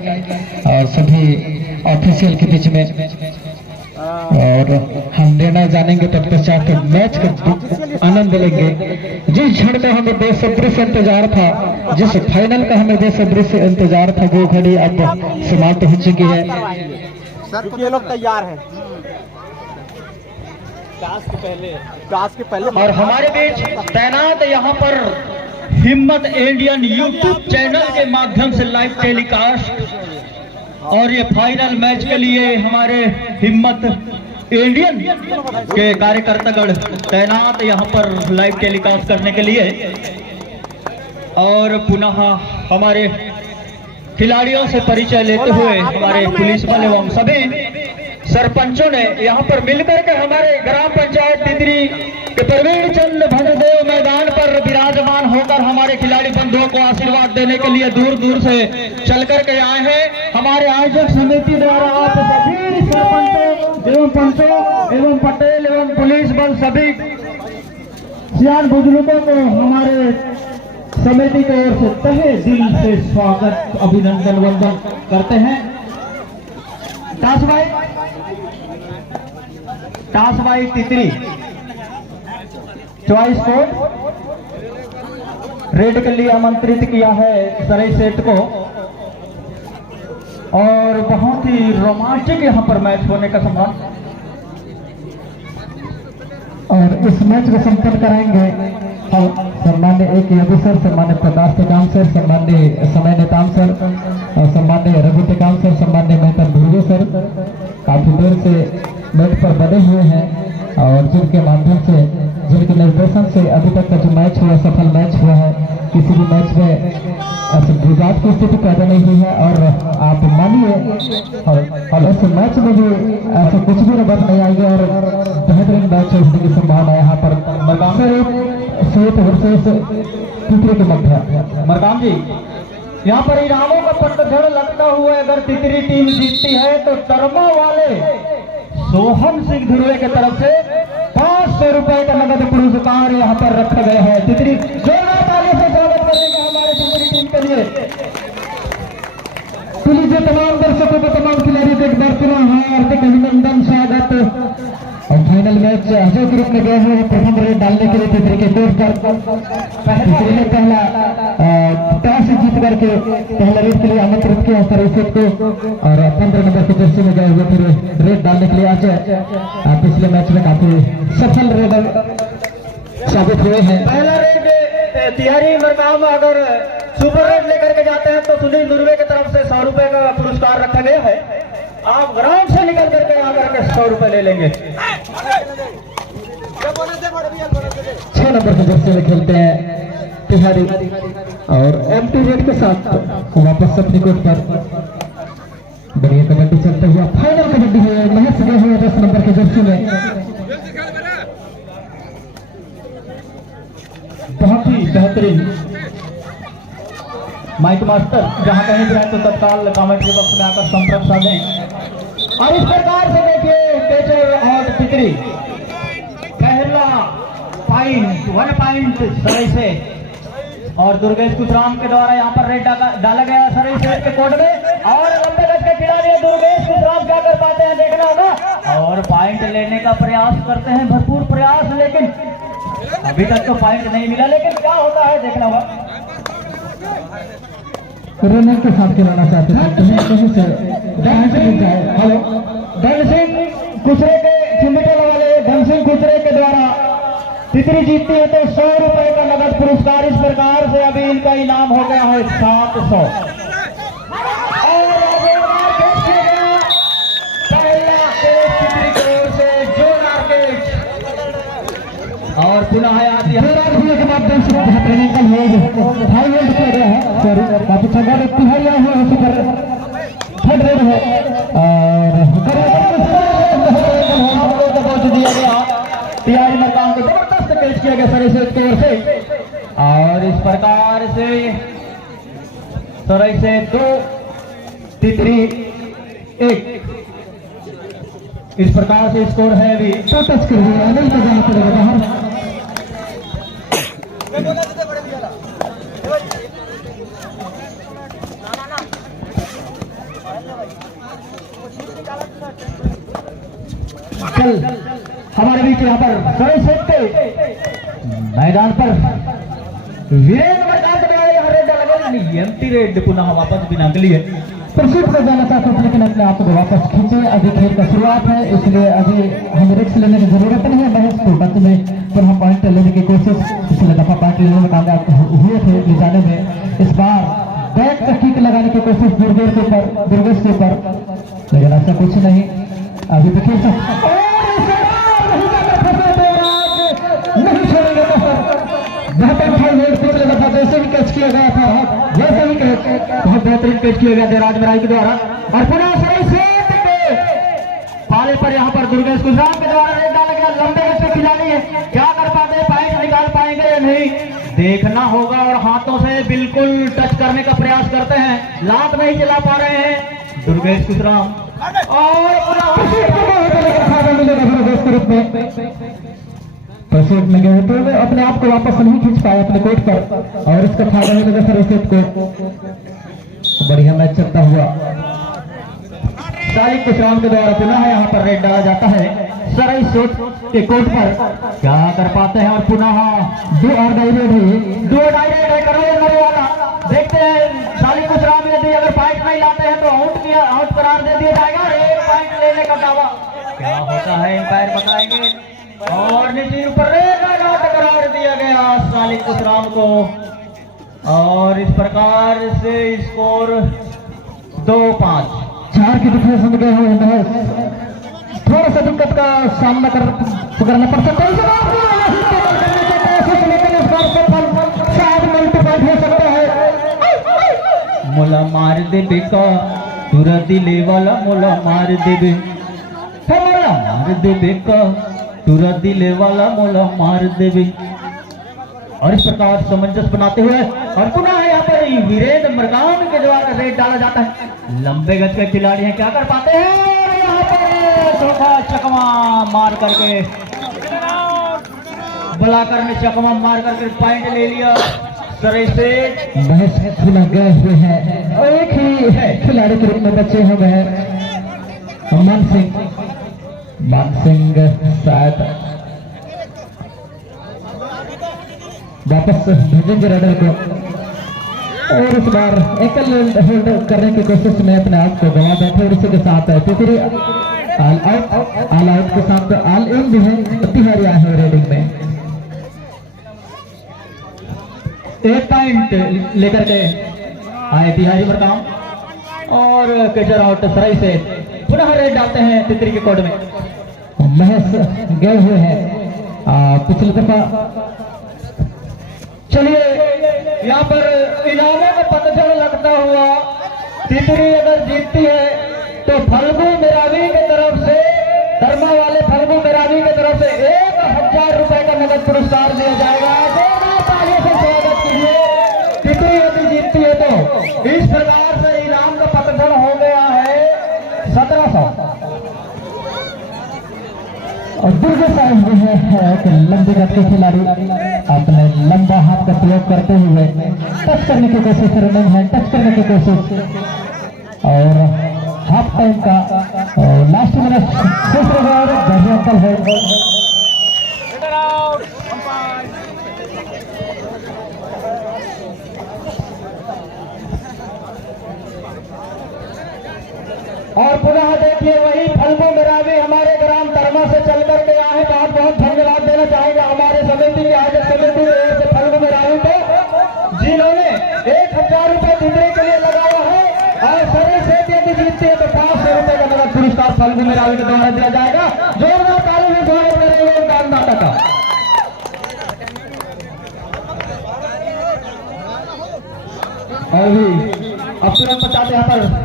और सभी ऑफिशियल के बीच में, और हम निर्णय जानेंगे तत्पश्चात मैच का आनंद लेंगे। जिस क्षण का हमें बेसब्री से इंतजार था, जिस फाइनल का हमें बेसब्री से इंतजार था, वो घड़ी अब समाप्त हो चुकी है। सर ये लोग तैयार हैं टास्क के पहले और हमारे बीच तैनात यहाँ पर हिम्मत इंडियन यूट्यूब चैनल के माध्यम से लाइव टेलीकास्ट, और ये फाइनल मैच के लिए हमारे हिम्मत इंडियन के कार्यकर्तागण तैनात यहाँ पर लाइव टेलीकास्ट करने के लिए। और पुनः हमारे खिलाड़ियों से परिचय लेते हुए हमारे पुलिस बल एवं सभी सरपंचों ने यहाँ पर मिलकर के हमारे ग्राम पंचायत तितरी के प्रवीण चंद भद्रदेव मैदान पर विराजमान होकर हमारे खिलाड़ी बंधुओं को आशीर्वाद देने के लिए दूर दूर से चल करके आए हैं। हमारे आयोजक समिति द्वारा आप सभी सरपंचों एवं पंचों एवं पटेल एवं पुलिस बल सभी सियान बुजुर्गों को हमारे समिति की ओर से तहे दिल से स्वागत, अभिनंदन, वंदन करते हैं। टास by Titri choice code red के लिए आमंत्रित किया है सरई सेठ को, और बहुत ही रोमांचक यहाँ पर मैच होने का संभावना। और इस मैच को संपन्न कराएंगे हम सम्मान्य एक यादव सर, सम्मान्य प्रकाश टेकाम सर, सम्मान्य समय नेताम सर, सम्मान्य रघु टेकाम सर, सम्मान्य मेहतर धुर्वे सर काफी देर से मैच पर बने हुए हैं, और जिनके माध्यम से, जिनके निर्देशन से अभी तक का जो मैच हुआ सफल मैच हुआ है। किसी भी मैच में विवाद की स्थिति पैदा नहीं हुई है, और आप मानिए और इस मैच में भी ऐसा कुछ भी रबत नहीं आएगी, और बेहतरीन मैच होने की संभावना यहाँ पर। मरकाम तितरी के मध्य मरकाम जी, यहाँ पर इनामों का पतझड़ लगता हुआ अगर तितरी टीम जीतती है तो तरमा वाले सोहन सिंह धुर्वे की तरफ से 500 रुपए का नगद पुरस्कार यहाँ पर रखा गया है। तितरी जोरदार तालियों से स्वागत करेंगे हमारे तितरी टीम के लिए। पुलिस के तमाम दर्शकों को, तमाम खिलाड़ियों को एक बार पुनः हार्दिक अभिनंदन, स्वागत। और फाइनल मैच अजय ग्रुप में गए हैं प्रथम रेड डालने के लिए तितरी के कोर्ट पर। तितरी ने पहला टॉस जीत करके पहला रेड के लिए आमंत्रित किया सरई सेठ को, और 15 नंबर की जर्सी में गए हुए फिर रेड डालने के लिए अजय पिछले मैच में काफी सफल रेडर साबित हुए हैं। पहला रेड तिहारी मरकाम अगर सुपर रेड लेकर के जाते हैं तो सुनील दुर्वे की तरफ से 100 रुपए का पुरस्कार रखा गया है। आप ग्राउंड से निकल करके आकर के 100 रुपए ले लेंगे। 6 नंबर के जर्सी में खेलते हैं तिहारी और एमटी रेड के साथ वापस अपनी कोर्ट पर बढ़िया कबड्डी चलते हुआ फाइनल कबड्डी है। महेश गए हुए 10 नंबर के जर्सी में, बहुत ही बेहतरीन। माइक मास्टर जहां कहीं भी रहे तो तत्काल कमेंट्री बॉक्स में आकर संपर्क साधें। और इस प्रकार से देखिए पेचर और तितरी पहला पॉइंट 1 पॉइंट सही से और दुर्गेश कुशराम के द्वारा यहाँ पर रेड डाला गया सर सेठ के कोर्ट में। और लंबे गज के खिलाड़ी दुर्गेश कुशराम क्या कर पाते हैं देखना होगा। और पॉइंट लेने का प्रयास करते हैं, भरपूर प्रयास, लेकिन अभी तक तो पॉइंट नहीं मिला। लेकिन क्या होता है देखना होगा। रनर के साथ खिलाना चाहते हैं कहीं से हेलो धन सिंह कुचरे के चिमटे वाले धन सिंह कुचरे के द्वारा तितरी जीतती है तो 100 रुपए का नगद पुरस्कार। इस प्रकार से अभी इनका इनाम हो गया है 700। और पहला केस तितरी की ओर से जोरदार केस। और पुनः के माध्यम से ट्रेनिंग का हाईलाइट किया गया है। सॉरी काफी संघा तिहारिया हुआ है सुपर थर्ड रेड है और दिया गया तिहारी मरकाम को जबरदस्त कैच किया गया सर से तौर से। और इस प्रकार से सराय से 2 तितरी 1 इस प्रकार से स्कोर है। अभी तो टच कर दिया नहीं तो जाना पड़ेगा बाहर। कल हमारे बीच यहाँ पर सही सेट मैदान पर वीरेंद्र मरकाम के द्वारा यहाँ रेड डाला गया। एमटी रेड पुनः वापस बिना के लिए प्रसिद्ध कर जाना चाहते हैं, लेकिन अपने आप को वापस खींचे। अभी खेल का शुरुआत है इसलिए अभी हमें रिस्क लेने की जरूरत नहीं है। महेश को बंद में पुनः पॉइंट लेने की कोशिश पिछले दफा पॉइंट लेने में कामयाब हुए थे ले जाने में। इस बार बैक का किक लगाने की कोशिश दुर्गेश के ऊपर, लेकिन ऐसा कुछ नहीं। अभी देखिए नहीं छोड़ेंगे पिछले दफा जैसे भी कैच किया गया था वैसे ही बहुत बेहतरीन कैच किया गया देवराज मराई के द्वारा। और पुनः सही सेट के पाले पर यहाँ पर दुर्गेश कुशराम के द्वारा रेड डाला गया। लंबे गज के खिलाड़ी है, क्या कर पाते हैं, पॉइंट निकाल पाएंगे या नहीं देखना होगा। और हाथों से बिल्कुल टच करने का प्रयास करते हैं, लात नहीं चला पा रहे हैं दुर्गेश कुशराम। और प्रसूट में गए तो वे अपने आप को वापस नहीं खींच पाए अपने कोर्ट पर और इसका फायदा मिलेगा सरस्वत को। बढ़िया मैच चलता हुआ शालिक कुशराम के द्वारा पुनः यहाँ पर रेड डाला जाता है सरस्वत के कोर्ट पर। क्या कर पाते हैं और पुनः 2 और डायरेक्ट है करोगे वाला। देखते हैं शालिक कुशराम यदि अगर पॉइंट नहीं लाते हैं तो आउट करार दे दिया जाएगा और 1 पॉइंट लेने का दावा क्या होता है एम्पायर बताएंगे। और नीचे ऊपर करार दिया गया शालिक कुशराम को। और इस प्रकार से स्कोर 2-5 4 की डिफरेंस में गए हुए हैं। थोड़ा सा दिक्कत का सामना करना पड़ सकता है। मोला मार देबे का तुरा दिले वाला मोला मार देबे, मोला मार देबे का तुरा दिले वाला मोला मार देबे। और इस प्रकार समंजस बनाते हुए और पुनः यहाँ पर वीरेंद्र मरकाम के द्वारा रेड डाला जाता है। लंबे गज के खिलाड़ी हैं, क्या कर पाते हैं यहाँ पर चौथा चकमा मार करके बलाकर ने चकमा मार करके पॉइंट ले लिया। सरे से बहस गए हुए हैं और एक ही है खिलाड़ी के रूप में बचे हुए हैं मान सिंह शायद वापस भेजेंगे रेडर को। और इस बार एकल होल्ड करने की कोशिश में अपने आप को गवा बैठे और इसी के साथ तितरी ऑल आउट के साथ ऑल इन भी है तिहारी है रेडिंग में। एक पॉइंट लेकर के आए तिहारी मरकाम और केचर आउट सराई से पुनः रेड डालते हैं तितरी के कोड में। महज गए हुए हैं पिछली दफा। चलिए यहाँ पर इनामों का पतझड़ लगता हुआ तितरी अगर जीतती है तो फल्गु मेरावी की तरफ से, धर्मा वाले फल्गु मेरावी की तरफ से 1000 रुपए का नगद पुरस्कार दिया जाएगा। तालियों से स्वागत कीजिए। तितरी यदि जीतती है तो इस प्रकार से इनाम का पतझड़ हो गया है 1700। और दुर्ग साहब जो है कि लंबे गत के खिलाड़ी अपने लंबा हाथ का प्रयोग करते हुए टच करने की कोशिश, रनिंग हैंड टच करने की कोशिश, और हाफ टाइम का लास्ट मिनट खुश रहा है। और पुनः देखिए वही फल्गु मेरावी हमारे ग्राम धर्मा से चल करके आए। बहुत बहुत धन्यवाद देना चाहेंगे हमारे समिति की आयोजक समिति से फल्गु मेरावी को, जिन्होंने 1000 रुपए तितरी के लिए लगाया है। और सभी से यदि जीतती है तो 500 रुपए का नगद पुरस्कार फल्गु मेरावी के द्वारा दिया जाएगा। जोरदार ताली में स्वागत करेंगे दानदाता का। और भी अब तुरंत बचाते यहाँ पर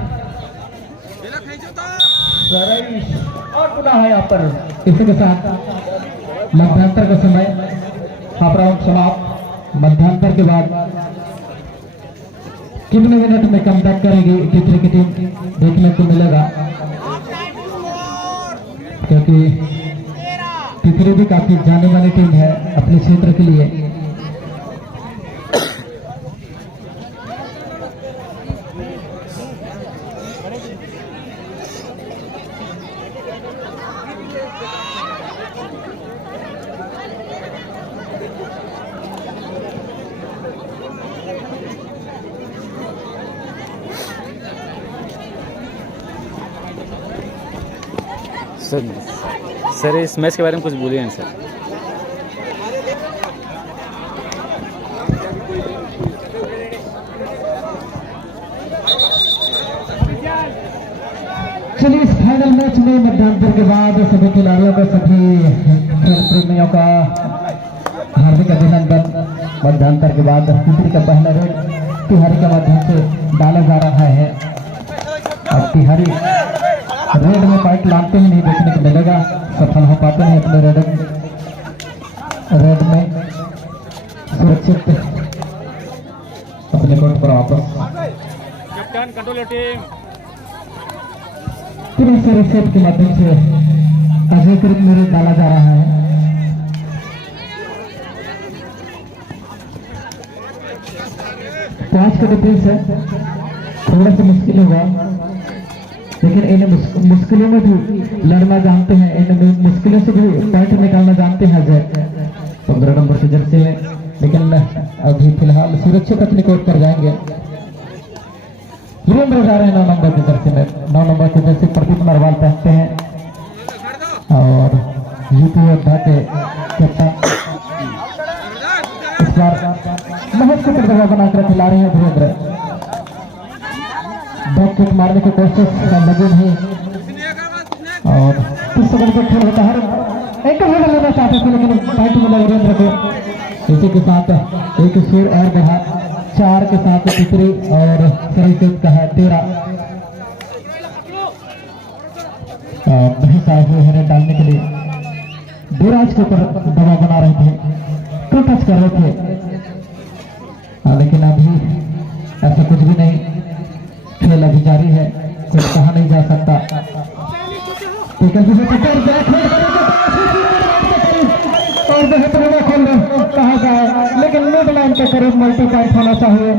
और पुनः है यहाँ पर। इसी के साथ मध्यांतर का समय हाफ राउंड समाप्त। मध्यांतर के बाद कितने मिनट में कमबैक करेगी तितरी की टीम देखने को मिलेगा, क्योंकि तितरी भी काफी जाने वाली टीम है अपने क्षेत्र के लिए। सर इस मैच के बारे में कुछ बोलिए ना सर। चलिए इस फाइनल मैच में मध्यांतर के बाद सभी खिलाड़ियों को, सभी खेल प्रेमियों का हार्दिक अभिनंदन। मध्यांतर के बाद तितरी का पहला रेड तिहारी के माध्यम से डाला जा रहा है। और तिहारी रेड में पॉइंट लाते ही नहीं देखने को मिलेगा, सफल हो पाते हैं अपने रेड में सुरक्षित अपने कोर्ट पर वापस। Captain control your team. तुरंत से रिसेट के माध्यम से अजय कृत में रेड डाला जा रहा है। पांच का डिफेंस है, थोड़ा सा मुश्किल होगा, लेकिन इन्हें मुश्किलों में भी लड़ना जानते हैं, इन्हें मुश्किलों से भी पॉइंट निकालना जानते हैं अजय 15 नंबर की जर्सी में। लेकिन अभी फिलहाल सुरक्षित अपनी कोर्ट पर जाएंगे। वीरेंद्र जा रहे हैं 9 नंबर की जर्सी में। 9 नंबर की जर्सी प्रदीप नरवाल पहनते हैं और यूपी योद्धा के कैप्टन इस बार महज को प्रतिभा बनाकर खिला रहे हैं वीरेंद्र। बैक किक मारने की कोशिश लगे नहीं और किस तरह का खेल होता है। एक हैंडल लेना चाहते थे लेकिन फाइट मिला वीरेंद्र को। इसी के साथ एक सूर और बढ़ा, 4 के साथ तितरी और सही का है 13। बहुत आए हुए हैं डालने के लिए, बुराज के ऊपर दबाव बना रहे थे, टू टच कर रहे थे, लेकिन अभी ऐसा कुछ भी नहीं, खेल अभी जारी है, कुछ कहा नहीं जा सकता। और बेहतरीन खेल कहा जाए, लेकिन मिड लाइन के करीब मल्टी पॉइंट होना चाहिए।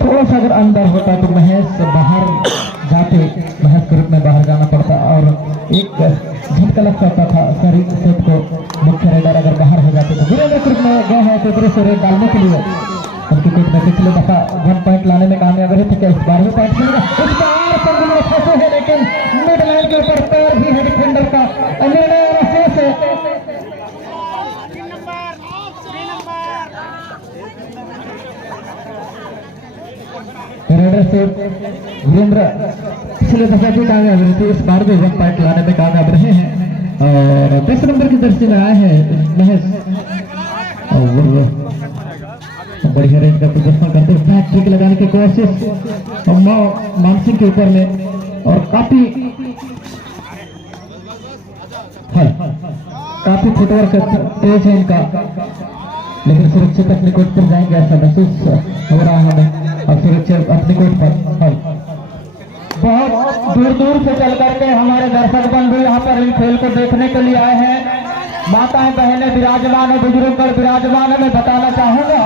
थोड़ा सा अगर अंदर होता तो महेश बाहर जाते, महेश ग्रुप में बाहर जाना पड़ता और एक झटका लग सकता था शरीर सेट को। मुख्य रेडर अगर बाहर हो जाते तो वीरेंद्र ग्रुप में गए हैं तितरी से रेड डालने के लिए। उनकी कोर्ट में पिछले दफा 1 पॉइंट लाने में कामयाब रहे थे, क्या इस बार भी पॉइंट मिलेगा? इस बार संघर्ष फंसे हैं, लेकिन मिड लाइन के ऊपर पैर भी है डिफेंडर का। निर्णय शेष है से वीरेंद्र पिछले दफा भी कामयाब रहे थे, इस बार भी 1 पॉइंट लाने में कामयाब रहे हैं। और 10 नंबर की जर्सी में आए हैं महेश, और बढ़िया रेट का प्रदर्शन करते हैं। बैक किक लगाने की कोशिश मानसिंह के ऊपर में, और काफी फुटवर्क तेज है इनका, लेकिन सुरक्षित अपने कोर्ट पर जाएंगे ऐसा महसूस हो रहा है हमें। अब सुरक्षित अपने कोर्ट पर बहुत दूर दूर से चल करके हमारे दर्शक बंधु यहाँ पर इन खेल को देखने के लिए आए हैं। माताएं बहनें विराजमान है, बुजुर्ग विराजमान है। मैं बताना चाहूंगा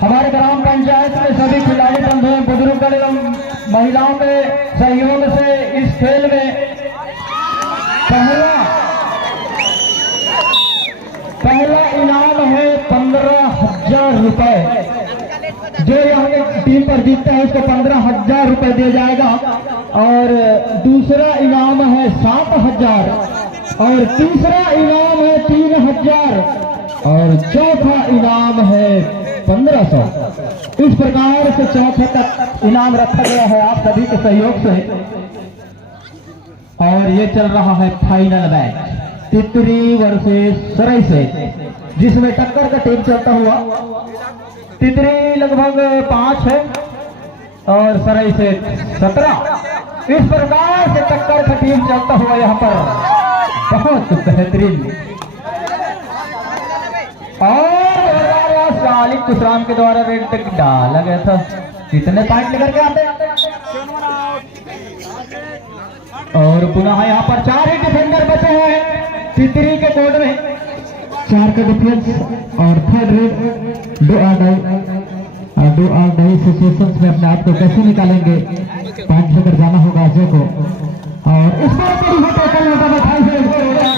हमारे ग्राम पंचायत के सभी खिलाड़ी बंधुओं बुजुर्ग एवं महिलाओं के सहयोग से इस खेल में पहला इनाम है 15,000 रुपए। जो यहाँ टीम पर जीतता है उसको 15,000 रुपए दिया जाएगा, और दूसरा इनाम है 7,000, और तीसरा इनाम है 3,000, और चौथा इनाम है 1,500। इस प्रकार से चौथे तक इनाम रखा गया है आप सभी के सहयोग से। और ये चल रहा है फाइनल मैच तितरी वर्सेस सरईसेठ, जिसमें टक्कर का टीम चलता हुआ। तितरी लगभग 5 है और सरईसेठ 17। इस प्रकार से टक्कर का टीम चलता हुआ यहाँ पर बहुत बेहतरीन। और सालिक कुशराम के द्वारा रेड तक डाला गया था। कितने पॉइंट लेकर के आते हैं? और पुनः यहाँ पर 4 ही डिफेंडर बचे हैं तितरी के कोड में। 4 का डिफेंस और 3rd red. 2 out die situations में अपने आप को कैसे निकालेंगे, पॉइंट लेकर जाना होगा अजय को। और इस बार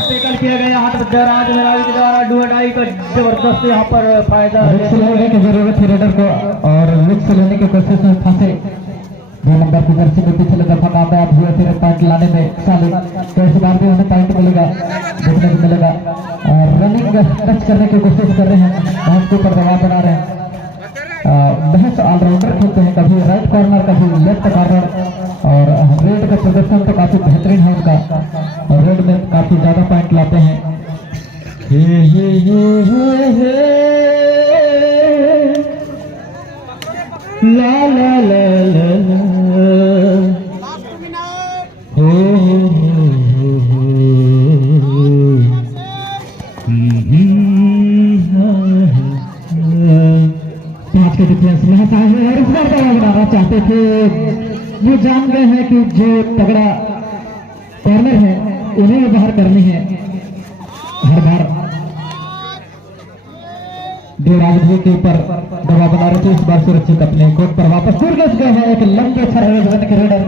टेकल किया गया हाथ राज मेरावी के द्वारा। डुअडाई का जबरदस्त यहाँ पर फायदा लेने की जरूरत है रेडर को, और रिक्स लेने की कोशिश में फंसे। 2 नंबर की जर्सी में पिछले दफा कामयाब हुए थे पॉइंट लाने में साले, तो इस बार भी उन्हें पॉइंट मिलेगा, देखने को मिलेगा। और रनिंग टच करने की कोशिश कर रहे हैं, बहुत के ऊपर दबाव बना रहे हैं। बहुत ऑलराउंडर खेलते हैं, कभी राइट कॉर्नर कभी लेफ्ट कॉर्नर। और रेड का प्रदर्शन तो काफी बेहतरीन है उनका, और रेड में काफी ज्यादा पॉइंट लाते हैं। ला ला ला ला पांच के डिफरेंस में बनाना चाहते थे। वो जान गए हैं कि जो तगड़ा कॉर्नर है उन्हें बाहर करनी है हर बार। देवराज के ऊपर दबाव बना रहे थे, इस बार सुरक्षित अपने कोर्ट पर वापस। दुर्गेश गए हैं एक लंबे छड़े के रेडर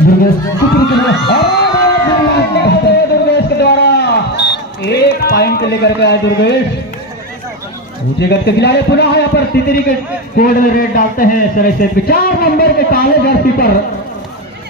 दुर्गेश के द्वारा 1 पॉइंट लेकर के आए दुर्गेश। ऊंचे गत के खिलाड़ी पुनः यहाँ पर तितरी के कोड में रेड डालते हैं सरईसेठ। 4 नंबर के काले जर्सी पर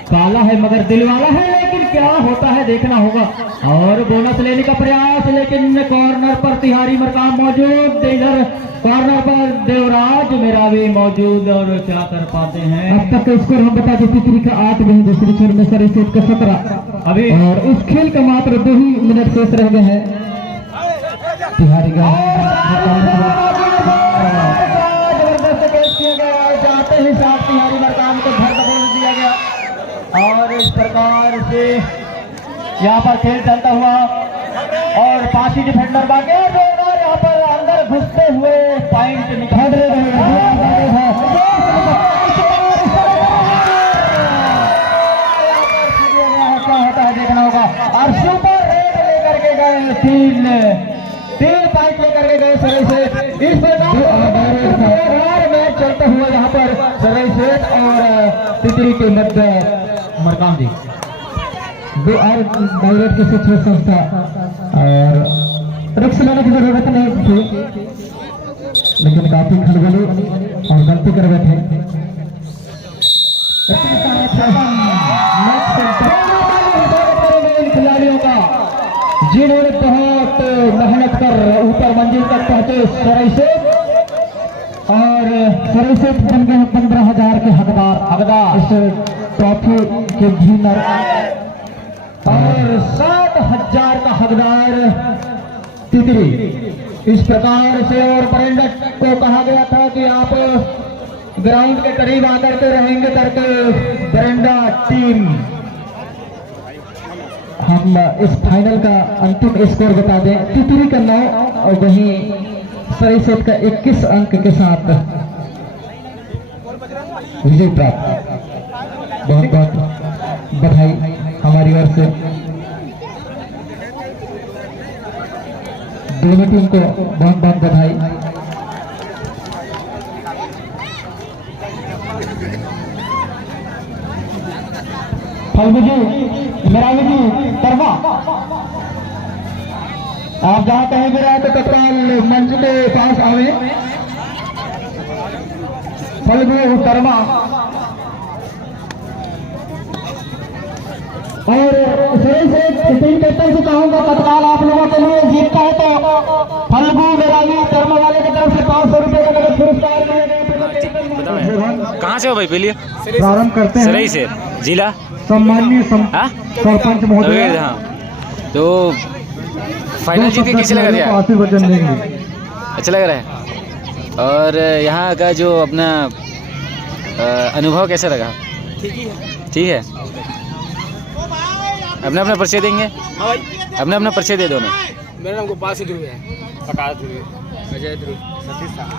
काला है मगर दिल वाला है, लेकिन क्या होता है देखना होगा। और बोनस लेने का प्रयास, लेकिन कॉर्नर पर तिहारी मरकाम मौजूद, इधर कॉर्नर पर देवराज मेरावी मौजूद। और क्या कर पाते हैं अब तक का स्कोर हम बता दें, तितरी का 8 में, दूसरी छोर में सरईसेठ का 17 अभी। और इस खेल का मात्र 2 ही मिनट शेष रह गए हैं। तिहारी का जबरदस्त कैच किया गया, जाते ही साथ तिहारी मरकाम को घर दबोच दिया गया। और इस प्रकार से यहाँ पर खेल चलता हुआ, और 5 ही डिफेंडर बाकी हैं जो यहाँ पर अंदर घुसते हुए पॉइंट निकाल रहे हैं। क्या होता है देखना होगा। और सुपर रेड लेकर के गए 3 पॉइंट लेकर के गए सरईसेठ। इस प्रकार मैच चलता हुआ यहाँ पर सरईसेठ और तितरी के मध्य मरकाम जी। 2 और डायरेक्ट की सिचुएशन था, और रिक्स लेने की जरूरत नहीं थी, लेकिन काफी खलबली और गलती कर बैठे। खिलाड़ियों का जिन्होंने बहुत मेहनत कर ऊपर मंजिल तक पहुंचे सरईसेठ, और सर्वश्रेष्ठ बन गए 15,000 के हकदार इस ट्रॉफी के विनर, और 7,000 का हकदार तितली। इस प्रकार से और बरेंडा को कहा गया था कि आप ग्राउंड के करीब आकर के रहेंगे करके बरेंडा टीम। हम इस फाइनल का अंतिम स्कोर बता दें, तितली का 9 और वहीं सरीसेट का 21 अंक के साथ विजय प्राप्त। बहुत बहुत बधाई हमारी ओर से दोनों टीम को, बहुत बहुत बधाई। फल्गु जी, मेरावी जी, कर्मा, आप जहाँ कहीं भी रहे तो तत्काल मंच के पास आवे। फल्गु, कर्मा, और से टीम कैप्टन से कहूंगा तत्काल आप लोगों के लिए जीतता है तो फल्गु, मेरावी, कर्मा वाले की तरफ से 500 रुपए का नगद पुरस्कार मिलेगा। कहाँ से हो भाई? पहले प्रारंभ करते हैं सराई से, जिला सम्माननीय सरपंच महोदय। हाँ, तो फाइनल जीत के कैसे लग रहा है? आशीर्वचन देंगे। अच्छा लग रहा है। और यहाँ का जो अपना अनुभव कैसा लगा? ठीक है। अपना अपना परिचय देंगे, अपना अपना परिचय दे दो ना। मेरा नाम गोपाल सिंह ध्रुव है। प्रकाश ध्रुव, अजय ध्रुव, सतीश साहब,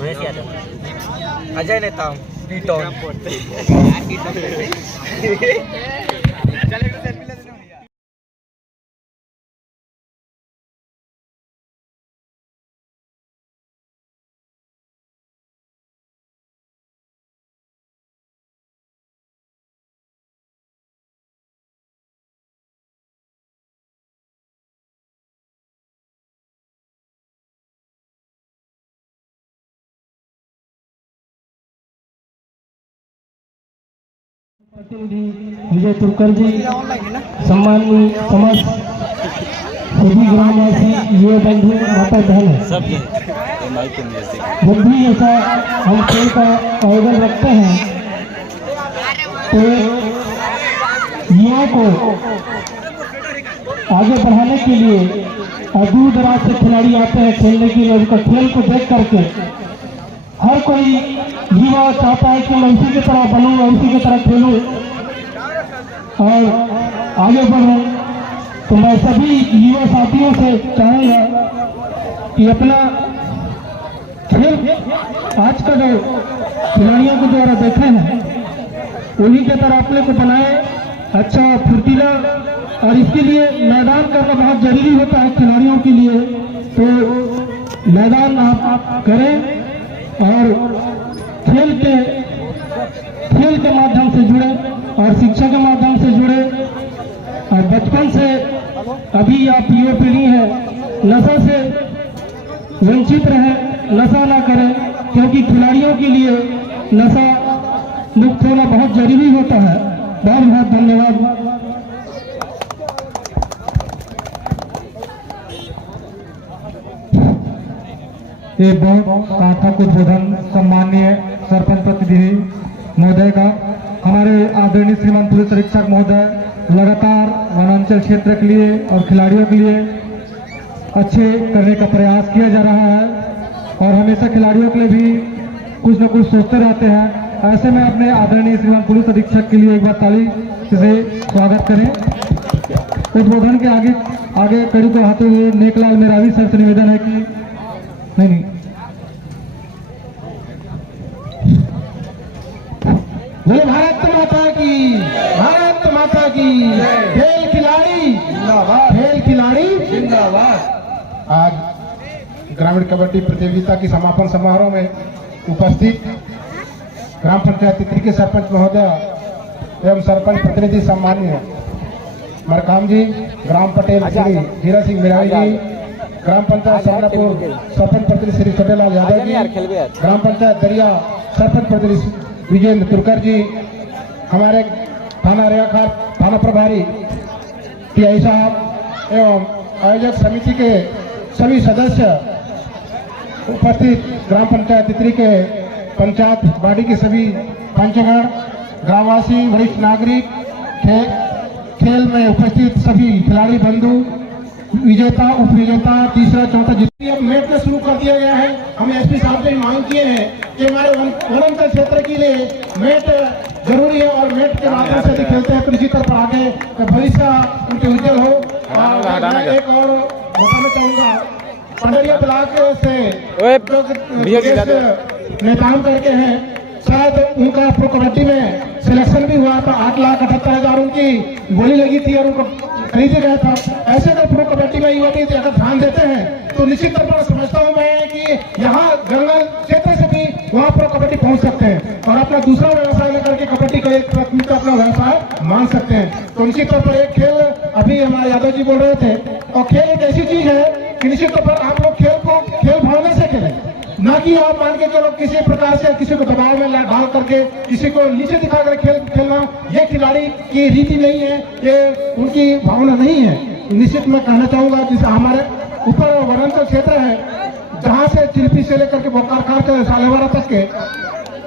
महेश यादव, अजय नेता, प्रतिनिधि विजय तुरकर जी, सम्माननीय समस्त सभी ग्रामवासी, ये बंधु माता बहन सब जब भी ऐसा हम खेल का आयोजन रखते हैं तो युवाओं को आगे बढ़ाने के लिए और दूर दराज से खिलाड़ी आते हैं खेलने के लिए। उनका खेल को देख करके हर कोई युवा चाहता है कि मैं इसी की तरह बनूं, मैं इसी की तरह खेलूं और आगे बढ़ूं। तो मैं सभी युवा साथियों से चाहूंगा कि अपना खेल आज का जो खिलाड़ियों के द्वारा देखे हैं उन्हीं के तरह अपने को बनाए, अच्छा फुर्तीला। और इसके लिए मैदान करना बहुत जरूरी होता है खिलाड़ियों के लिए। तो मैदान आप करें और खेल के माध्यम से जुड़े और शिक्षा के माध्यम से जुड़े। और बचपन से अभी आप युवा पीढ़ी है, नशा से वंचित रहे, नशा ना करें, क्योंकि खिलाड़ियों के लिए नशा मुक्त होना बहुत जरूरी होता है। बहुत बहुत धन्यवाद। ये बहुत कथा को उद्बोधन सम्माननीय सरपंच प्रतिनिधि महोदय का, हमारे आदरणीय श्रीमान पुलिस अधीक्षक महोदय लगातार वनांचल क्षेत्र के लिए और खिलाड़ियों के लिए अच्छे करने का प्रयास किया जा रहा है और हमेशा खिलाड़ियों के लिए भी कुछ न कुछ सोचते रहते हैं। ऐसे में अपने आदरणीय श्रीमान पुलिस अधीक्षक के लिए एक बार ताली से स्वागत करें। उद्बोधन के आगे कड़ी को उठाते हुए नेकलाल मेरावी सर से निवेदन है कि नहीं बोले भारत माता की खेल खिलाड़ी जिंदाबाद, खेल खिलाड़ी जिंदाबाद। आज ग्रामीण कबड्डी प्रतियोगिता की समापन समारोह में उपस्थित ग्राम पंचायत तितरी के सरपंच महोदय एवं सरपंच प्रतिनिधि सम्मान्य मरकाम जी, ग्राम पटेल श्री हीरा सिंह मिराई जी, ग्राम पंचायत समरापुर सरपंच प्रतिनिधि श्री छोटेलाल यादव जी, ग्राम पंचायत दरिया सरपंच प्रतिनिधि विजेंद्र तुरकर जी, हमारे थाना रेखार थाना प्रभारी टीआई साहब एवं आयोजक समिति के सभी सदस्य उपस्थित ग्राम पंचायत तितरी के पंचायत बॉडी के सभी पंचगण, ग्रामवासी, वरिष्ठ नागरिक, खेल में उपस्थित सभी खिलाड़ी बंधु, विजेता, उप विजेता, तीसरा, चौथा, जितनी अब मैच में शुरू कर दिया गया है। हम एसपी साहब से मांग किए हैं कि हमारे वनांचल क्षेत्र के लिए मैच जरूरी है और मैच के माध्यम से यदि खेलते हैं तो निश्चित तौर पर आगे भविष्य उनके उज्जवल हो। और मैं एक और बताना चाहूँगा, पंडरिया ब्लॉक से नेताओं करके हैं, शायद उनका प्रो कबड्डी में सिलेक्शन भी हुआ था। 8,78,000 उनकी गोली लगी थी और उनको खरीदे गया था। ऐसे अगर प्रो कबड्डी में युवा भी अगर ध्यान देते हैं तो निश्चित तौर पर समझता हूँ मैं कि यहाँ जंगल क्षेत्र से भी वहाँ प्रो कबड्डी पहुँच सकते हैं और अपना दूसरा व्यवसाय लेकर के कबड्डी का एक प्राथमिकता अपना व्यवसाय मान सकते हैं। तो निश्चित तौर पर एक खेल, अभी हमारे यादव जी बोल रहे थे, और खेल एक ऐसी चीज है कि निश्चित तौर पर आप लोग खेल को खेल भावना से खेलें, ना कि आप मान के चलो किसी प्रकार से किसी को दबाव में डाल करके किसी को नीचे दिखाकर खेलना, ये खिलाड़ी की रीति नहीं है, ये उनकी भावना नहीं है। निश्चित मैं कहना चाहूंगा, जिस हमारे ऊपर वनांचल क्षेत्र है जहाँ से चिल्पी से लेकर के बोकारखार के सालेवाड़ा तक के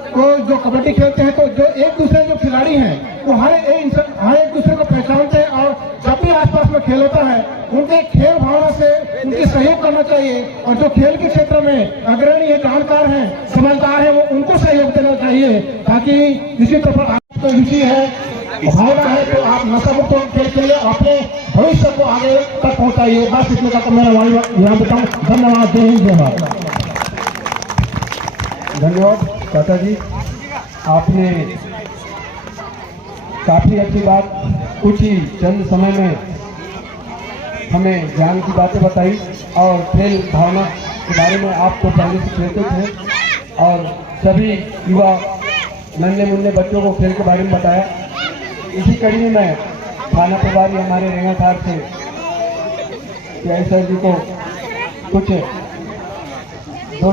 तो जो कबड्डी खेलते हैं तो जो एक दूसरे जो खिलाड़ी हैं वो हर एक दूसरे को पहचानते हैं और जब भी आसपास में खेल होता है उनके खेल भावना से उनकी सहयोग करना चाहिए और जो खेल के क्षेत्र में अग्रणी है, जानकार हैं, समझदार हैं, वो उनको सहयोग देना चाहिए ताकि निश्चित तौर पर आपको रुचि है, भावना है तो आप नशा मुक्त खेल के लिए अपने भविष्य को आगे तक पहुँचाइए। बस इतने का तो मेरा यहाँ बताऊँ। धन्यवाद। जय हिंद, जय भारत। धन्यवाद चाचा जी, आपने काफी अच्छी बात कुछ ही चंद समय में हमें ज्ञान की बातें बताई और खेल भावना के बारे में आपको पहले से खेलते थे और सभी युवा नन्हे मुन्ने बच्चों को खेल के बारे में बताया। इसी कड़ी में मैं थाना प्रभारी हमारे रेंगाखार से पीआई सर जी को कुछ दो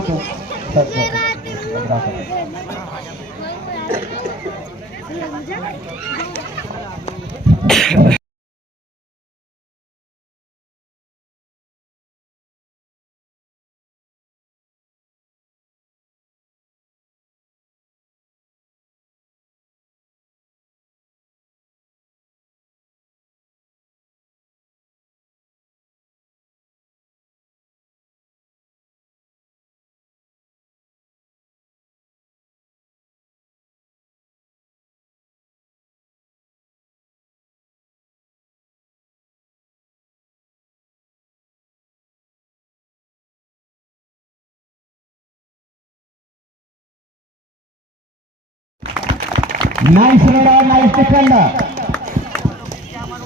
nice runner, nice defender.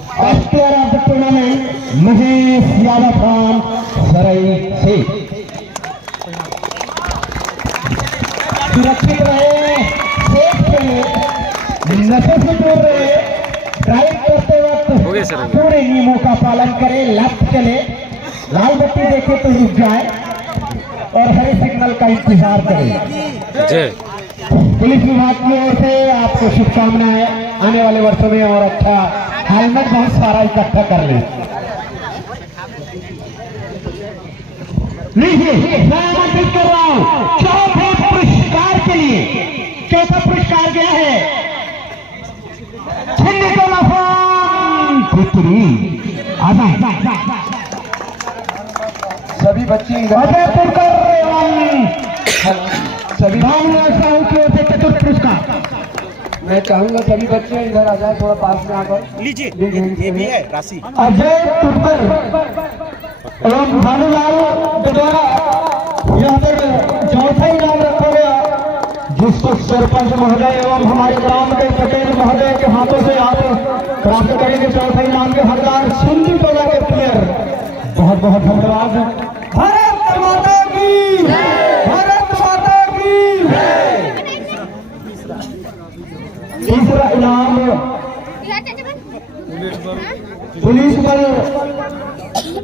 First player of the tournament Mahesh Yadav from Sarai से। सुरक्षित रहे, सेफ खेले, नशे से दूर रहे, ड्राइव करते वक्त पूरे नियमों का पालन करें, लेफ्ट चले, लाल बत्ती देखे तो रुक जाए और हरे सिग्नल का इंतजार करें। पुलिस विभाग की ओर से आपको शुभकामनाएं आने वाले वर्षों में और अच्छा हेलमेट बहुत सारा इकट्ठा कर ले। लीजिए मैं आमंत्रित कर रहा हूं चौथे पुरस्कार के लिए। चौथा पुरस्कार क्या है? छिन्नी को लफान पुत्री सभी बच्चे सभी चतुर्थ पुरस्कार। मैं चाहूंगा सभी बच्चे इधर आ जाए, थोड़ा पास में आकर लीजिए, ये भी है राशि। अजय तुर्कर एवं भानुलाल द्वारा यहाँ पर चौथा इनाम रखा गया, जिसको सरपंच महोदय एवं हमारे ग्राम के पटेल महोदय के हाथों से आप प्राप्त करेंगे। चौथा इनाम के हकदार सुंदर टोला के प्लेयर, बहुत बहुत धन्यवाद। भारत माता की, भारत माता की। तीसरा इनाम पुलिस बल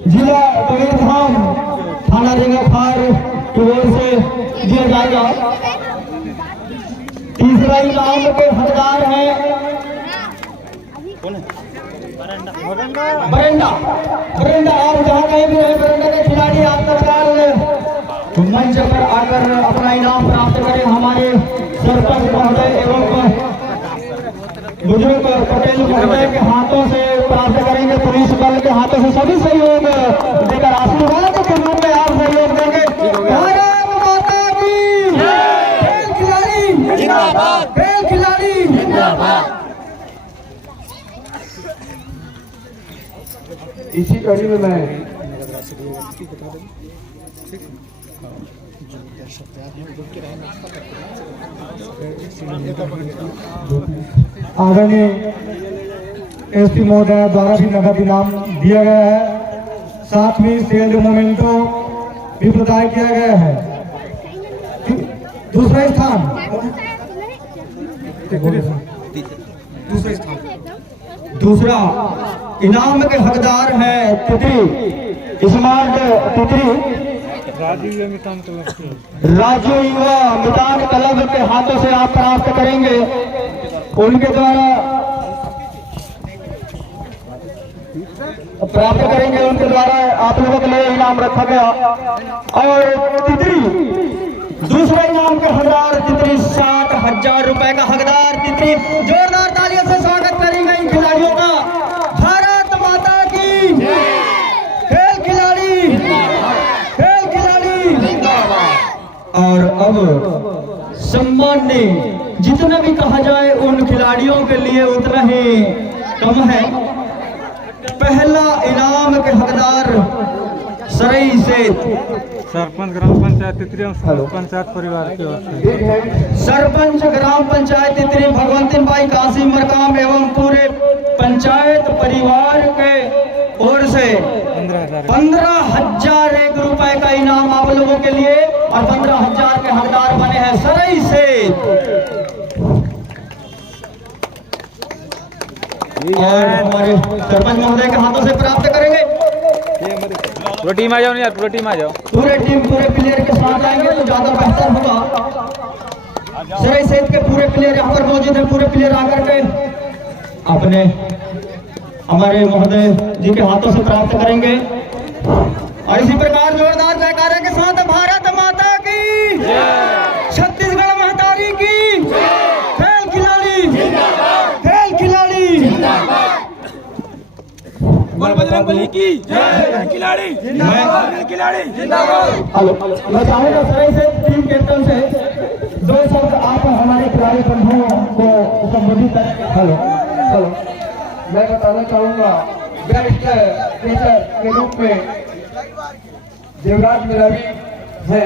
जिला कबीरधाम थाना रेंगाखार की ओर से दिया जाएगा। तीसरा इनाम के हकदार हैं बरेंडा। बरेंडा आप जहाँ कहीं भी है, बरेंडा के खिलाड़ी आपका प्यार मंच पर आकर अपना इनाम प्राप्त करें। हमारे सरपंच महोदय एवं बुजुर्ग पटेल महोदय के हाथों से प्राप्त करेंगे, पुलिस बल के हाथों से सभी सहयोग देकर आशीर्वाद के रूप में आप सहयोग देंगे। भारत माता की खेल खिलाड़ी जिंदाबाद, खेल खिलाड़ी जिंदाबाद। इसी कड़ी में मैं आदरणीय एसपी महोदय द्वारा भी नगद इनाम दिया गया है, साथ में शील्ड मोमेंटो भी प्रदान किया गया है। दूसरा स्थान दूसरा इनाम के हकदार है तितरी स्मार्ट तितरी राजू युवा मितान क्लब के हाथों से आप प्राप्त करेंगे। उनके द्वारा आप लोगों के लिए इनाम रखा गया। और तितरी दूसरे इनाम के हकदार तितरी 60,000 रुपए का हकदार तितरी। जोरदार तालियों से स्वागत करेंगे इन खिलाड़ियों का। भारत माता की खेल खिलाड़ी, खेल खिलाड़ी। और अब सम्मान्य जितना भी कहा जाए उन खिलाड़ियों के लिए उतना ही कम है। पहला इनाम के हकदार सरई से सरपंच ग्राम पंचायत तितरी पंचायत परिवार की ओर से सरपंच ग्राम पंचायत तितरी भगवंतिन भाई कासिम मरकाम एवं पूरे पंचायत परिवार के ओर से 15,000 रुपए का इनाम आप लोगों के लिए। और 15,000 के हकदार बने हैं सरई से। और हमारे सरपंच महोदय के हाथों से प्राप्त करेंगे। पूरा टीम आ जाओ यार, पूरा टीम आ जाओ। पूरे प्लेयर के साथ आएंगे तो ज्यादा बेहतर होगा। सरई सेठ के पूरे प्लेयर यहाँ पर मौजूद है। पूरे प्लेयर आकर के अपने हमारे महोदय जी के हाथों से प्राप्त करेंगे। और इसी प्रकार जोरदार जयकारे के साथ भारत माता की, छत्तीसगढ़ महतारी की, खेल खिलाड़ी, खेल खिलाड़ी, बजरंगबली की जय, खिलाड़ी जिंदाबाद, खिलाड़ी जिंदाबाद। मैं चाहूंगा सरई से टीम कैप्टन से 2 शब्द आप हमारे खिलाड़ी बंधुओं को संबोधित करें। हेलो हेलो, मैं बताना चाहूंगा बेस्ट टीचर के रूप में देवराज मिलावी है।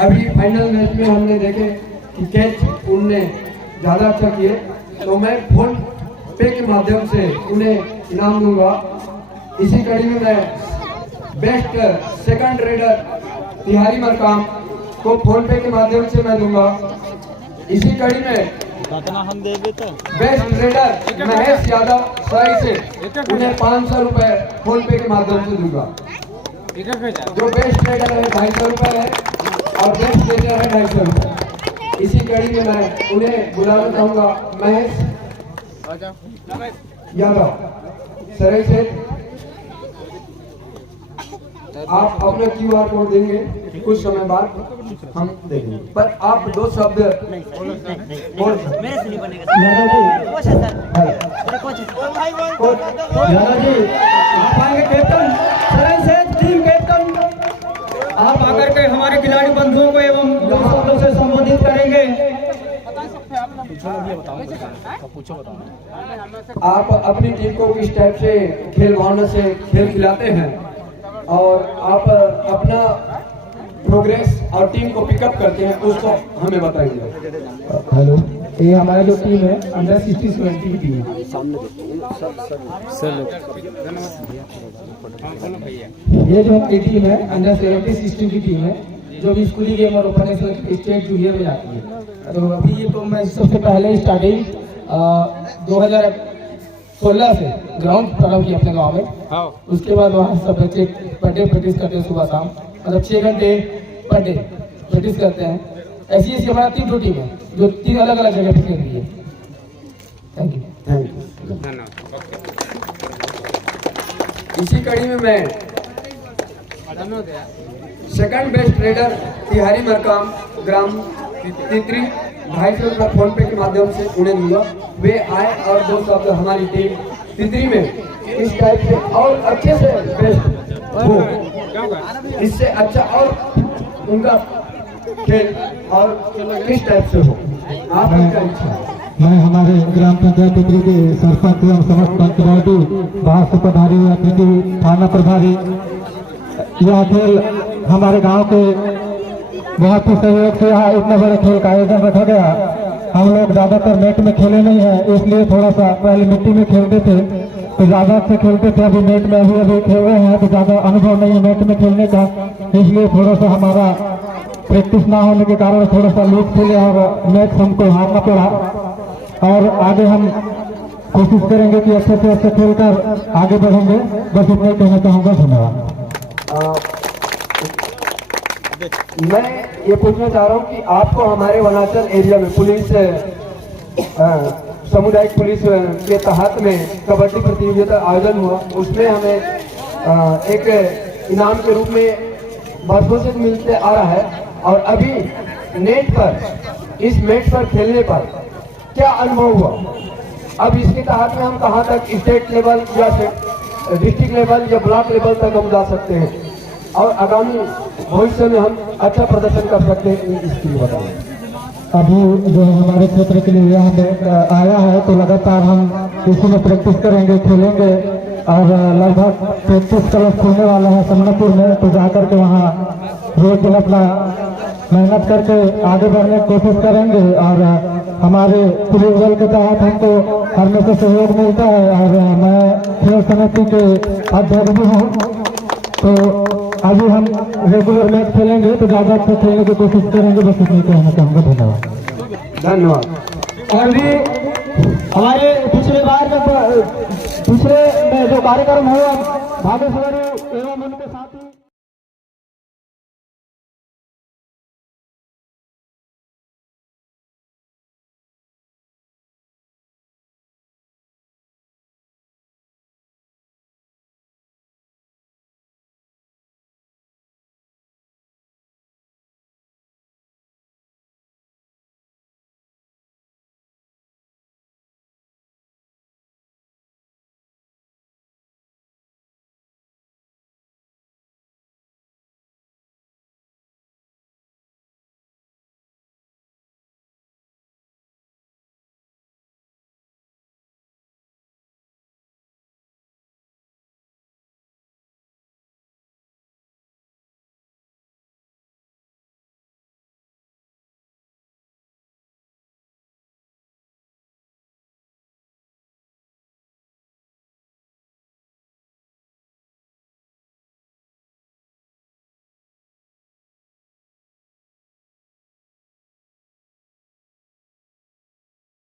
अभी फाइनल मैच में हमने देखे कि कैच उनने ज्यादा अच्छा किए, तो मैं फोन पे के माध्यम से उन्हें इनाम दूंगा। इसी कड़ी में मैं बेस्ट सेकंड रेडर तिहारी मरकाम को फोन पे के माध्यम से मैं दूंगा। इसी कड़ी में बेस्ट रेडर महेश यादव सरई से उन्हें 500 रुपए फोन पे के माध्यम से दूंगा। जो बेस्ट रेडर है 250 रुपए है और बेस्ट रेडर है 250 रुपए। इसी कड़ी में मैं उन्हें बुलाना चाहूंगा महेश यादव सरई से। आप अपना QR कोड देंगे, कुछ समय बाद हम देंगे, पर आप 2 शब्द बोल सकते। यादव जी आप आएंगे कैप्टन, सरई से टीम कैप्टन। आप आकर के हमारे खिलाड़ी बंधुओं को एवं 2 शब्दों से संबोधित करेंगे। आप अपनी टीम को किस टाइप से खेल भावना से खेल खिलाते हैं और आप अपना प्रोग्रेस और टीम को पिकअप करते हैं, उसको हमें बताइए। हेलो, ये हमारी जो टीम है अंडर 60-70 की टीम है। ये जो हमारी टीम है अंडर 70-60 की टीम है, जो भी स्कूली गेम और ओपन स्टेट जूनियर में जाती है। तो अभी ये तो मैं सबसे पहले स्टार्टिंग 2016 से ग्राउंड प्रारंभ किया अपने गांव में। उसके बाद वहाँ सब बच्चे पर डे प्रैक्टिस करते हैं, सुबह शाम, मतलब 6 घंटे पर डे प्रैक्टिस करते हैं। ऐसी हमारा 3 टीम है जो 3 अलग अलग जगह पे खेल रही है। Thank you. इसी कड़ी में मैं सेकंड बेस्ट रेडर तिहारी मरकाम ग्राम तितरी 250 रुपये फोन पे के माध्यम से उन्हें दूंगा। वे आए और 2 शब्द हमारी टीम तितरी में इस टाइप से और अच्छे से बेस्ट हो, इससे अच्छा और उनका खेल और किस टाइप से हो आपका इच्छा। मैं हमारे ग्राम पंचायत तितरी के सरपंच एवं समस्त पंचायती बाहर से पधारी हुई अतिथि थाना प्रभारी, यह खेल हमारे गांव के बहुत ही सहयोग से यहाँ इतना बड़े खेल का आयोजन रखा गया। हम लोग ज्यादातर नेट में खेले नहीं है, इसलिए थोड़ा सा पहले मिट्टी में खेलते थे तो ज्यादा से खेलते थे, अभी नेट में अभी खेल रहे हैं तो ज्यादा अनुभव नहीं है नेट में खेलने का, इसलिए थोड़ा सा हमारा प्रैक्टिस ना होने के कारण थोड़ा सा लूज खेले और मैच हमको हारना पड़ा। और आगे हम कोशिश करेंगे कि अच्छे से अच्छे खेल कर आगे बढ़ेंगे। बस इतना ही कहना चाहूँगा, धन्यवाद। मैं ये पूछना चाह रहा हूँ कि आपको हमारे वनांचल एरिया में पुलिस सामुदायिक पुलिस के तहत में कबड्डी प्रतियोगिता आयोजन हुआ, उसमें हमें एक इनाम के रूप में बरसों से मिलते आ रहा है। और अभी नेट पर इस मैच पर खेलने पर क्या अनुभव हुआ? अब इसके तहत में हम कहाँ तक स्टेट लेवल या डिस्ट्रिक्ट लेवल या ब्लॉक लेवल तक हम जा सकते हैं और आगामी भविष्य में हम अच्छा प्रदर्शन कर सकते हैं, इसके लिए बताइए। अभी जो हमारे क्षेत्र के लिए यहाँ आया है तो लगातार हम इसी में प्रैक्टिस करेंगे, खेलेंगे और लगभग 35 क्लब खोलने वाला है समनापुर में, तो जाकर के वहाँ रोज अपना मेहनत करके आगे बढ़ने की कोशिश करेंगे। और हमारे पुलिस बल के तहत हमको हमेशा सहयोग मिलता है और मैं खेल समिति के अध्यक्ष भी हूँ, तो अभी हम रेगुलर मैच खेलेंगे तो ज़्यादा अच्छा खेलने की कोशिश करेंगे। बस इतनी कहना चाहूँगा, धन्यवाद। धन्यवाद। और भी हमारे पिछले बार में जो कार्यक्रम हुआ भागेश्वरी एवं उनके साथी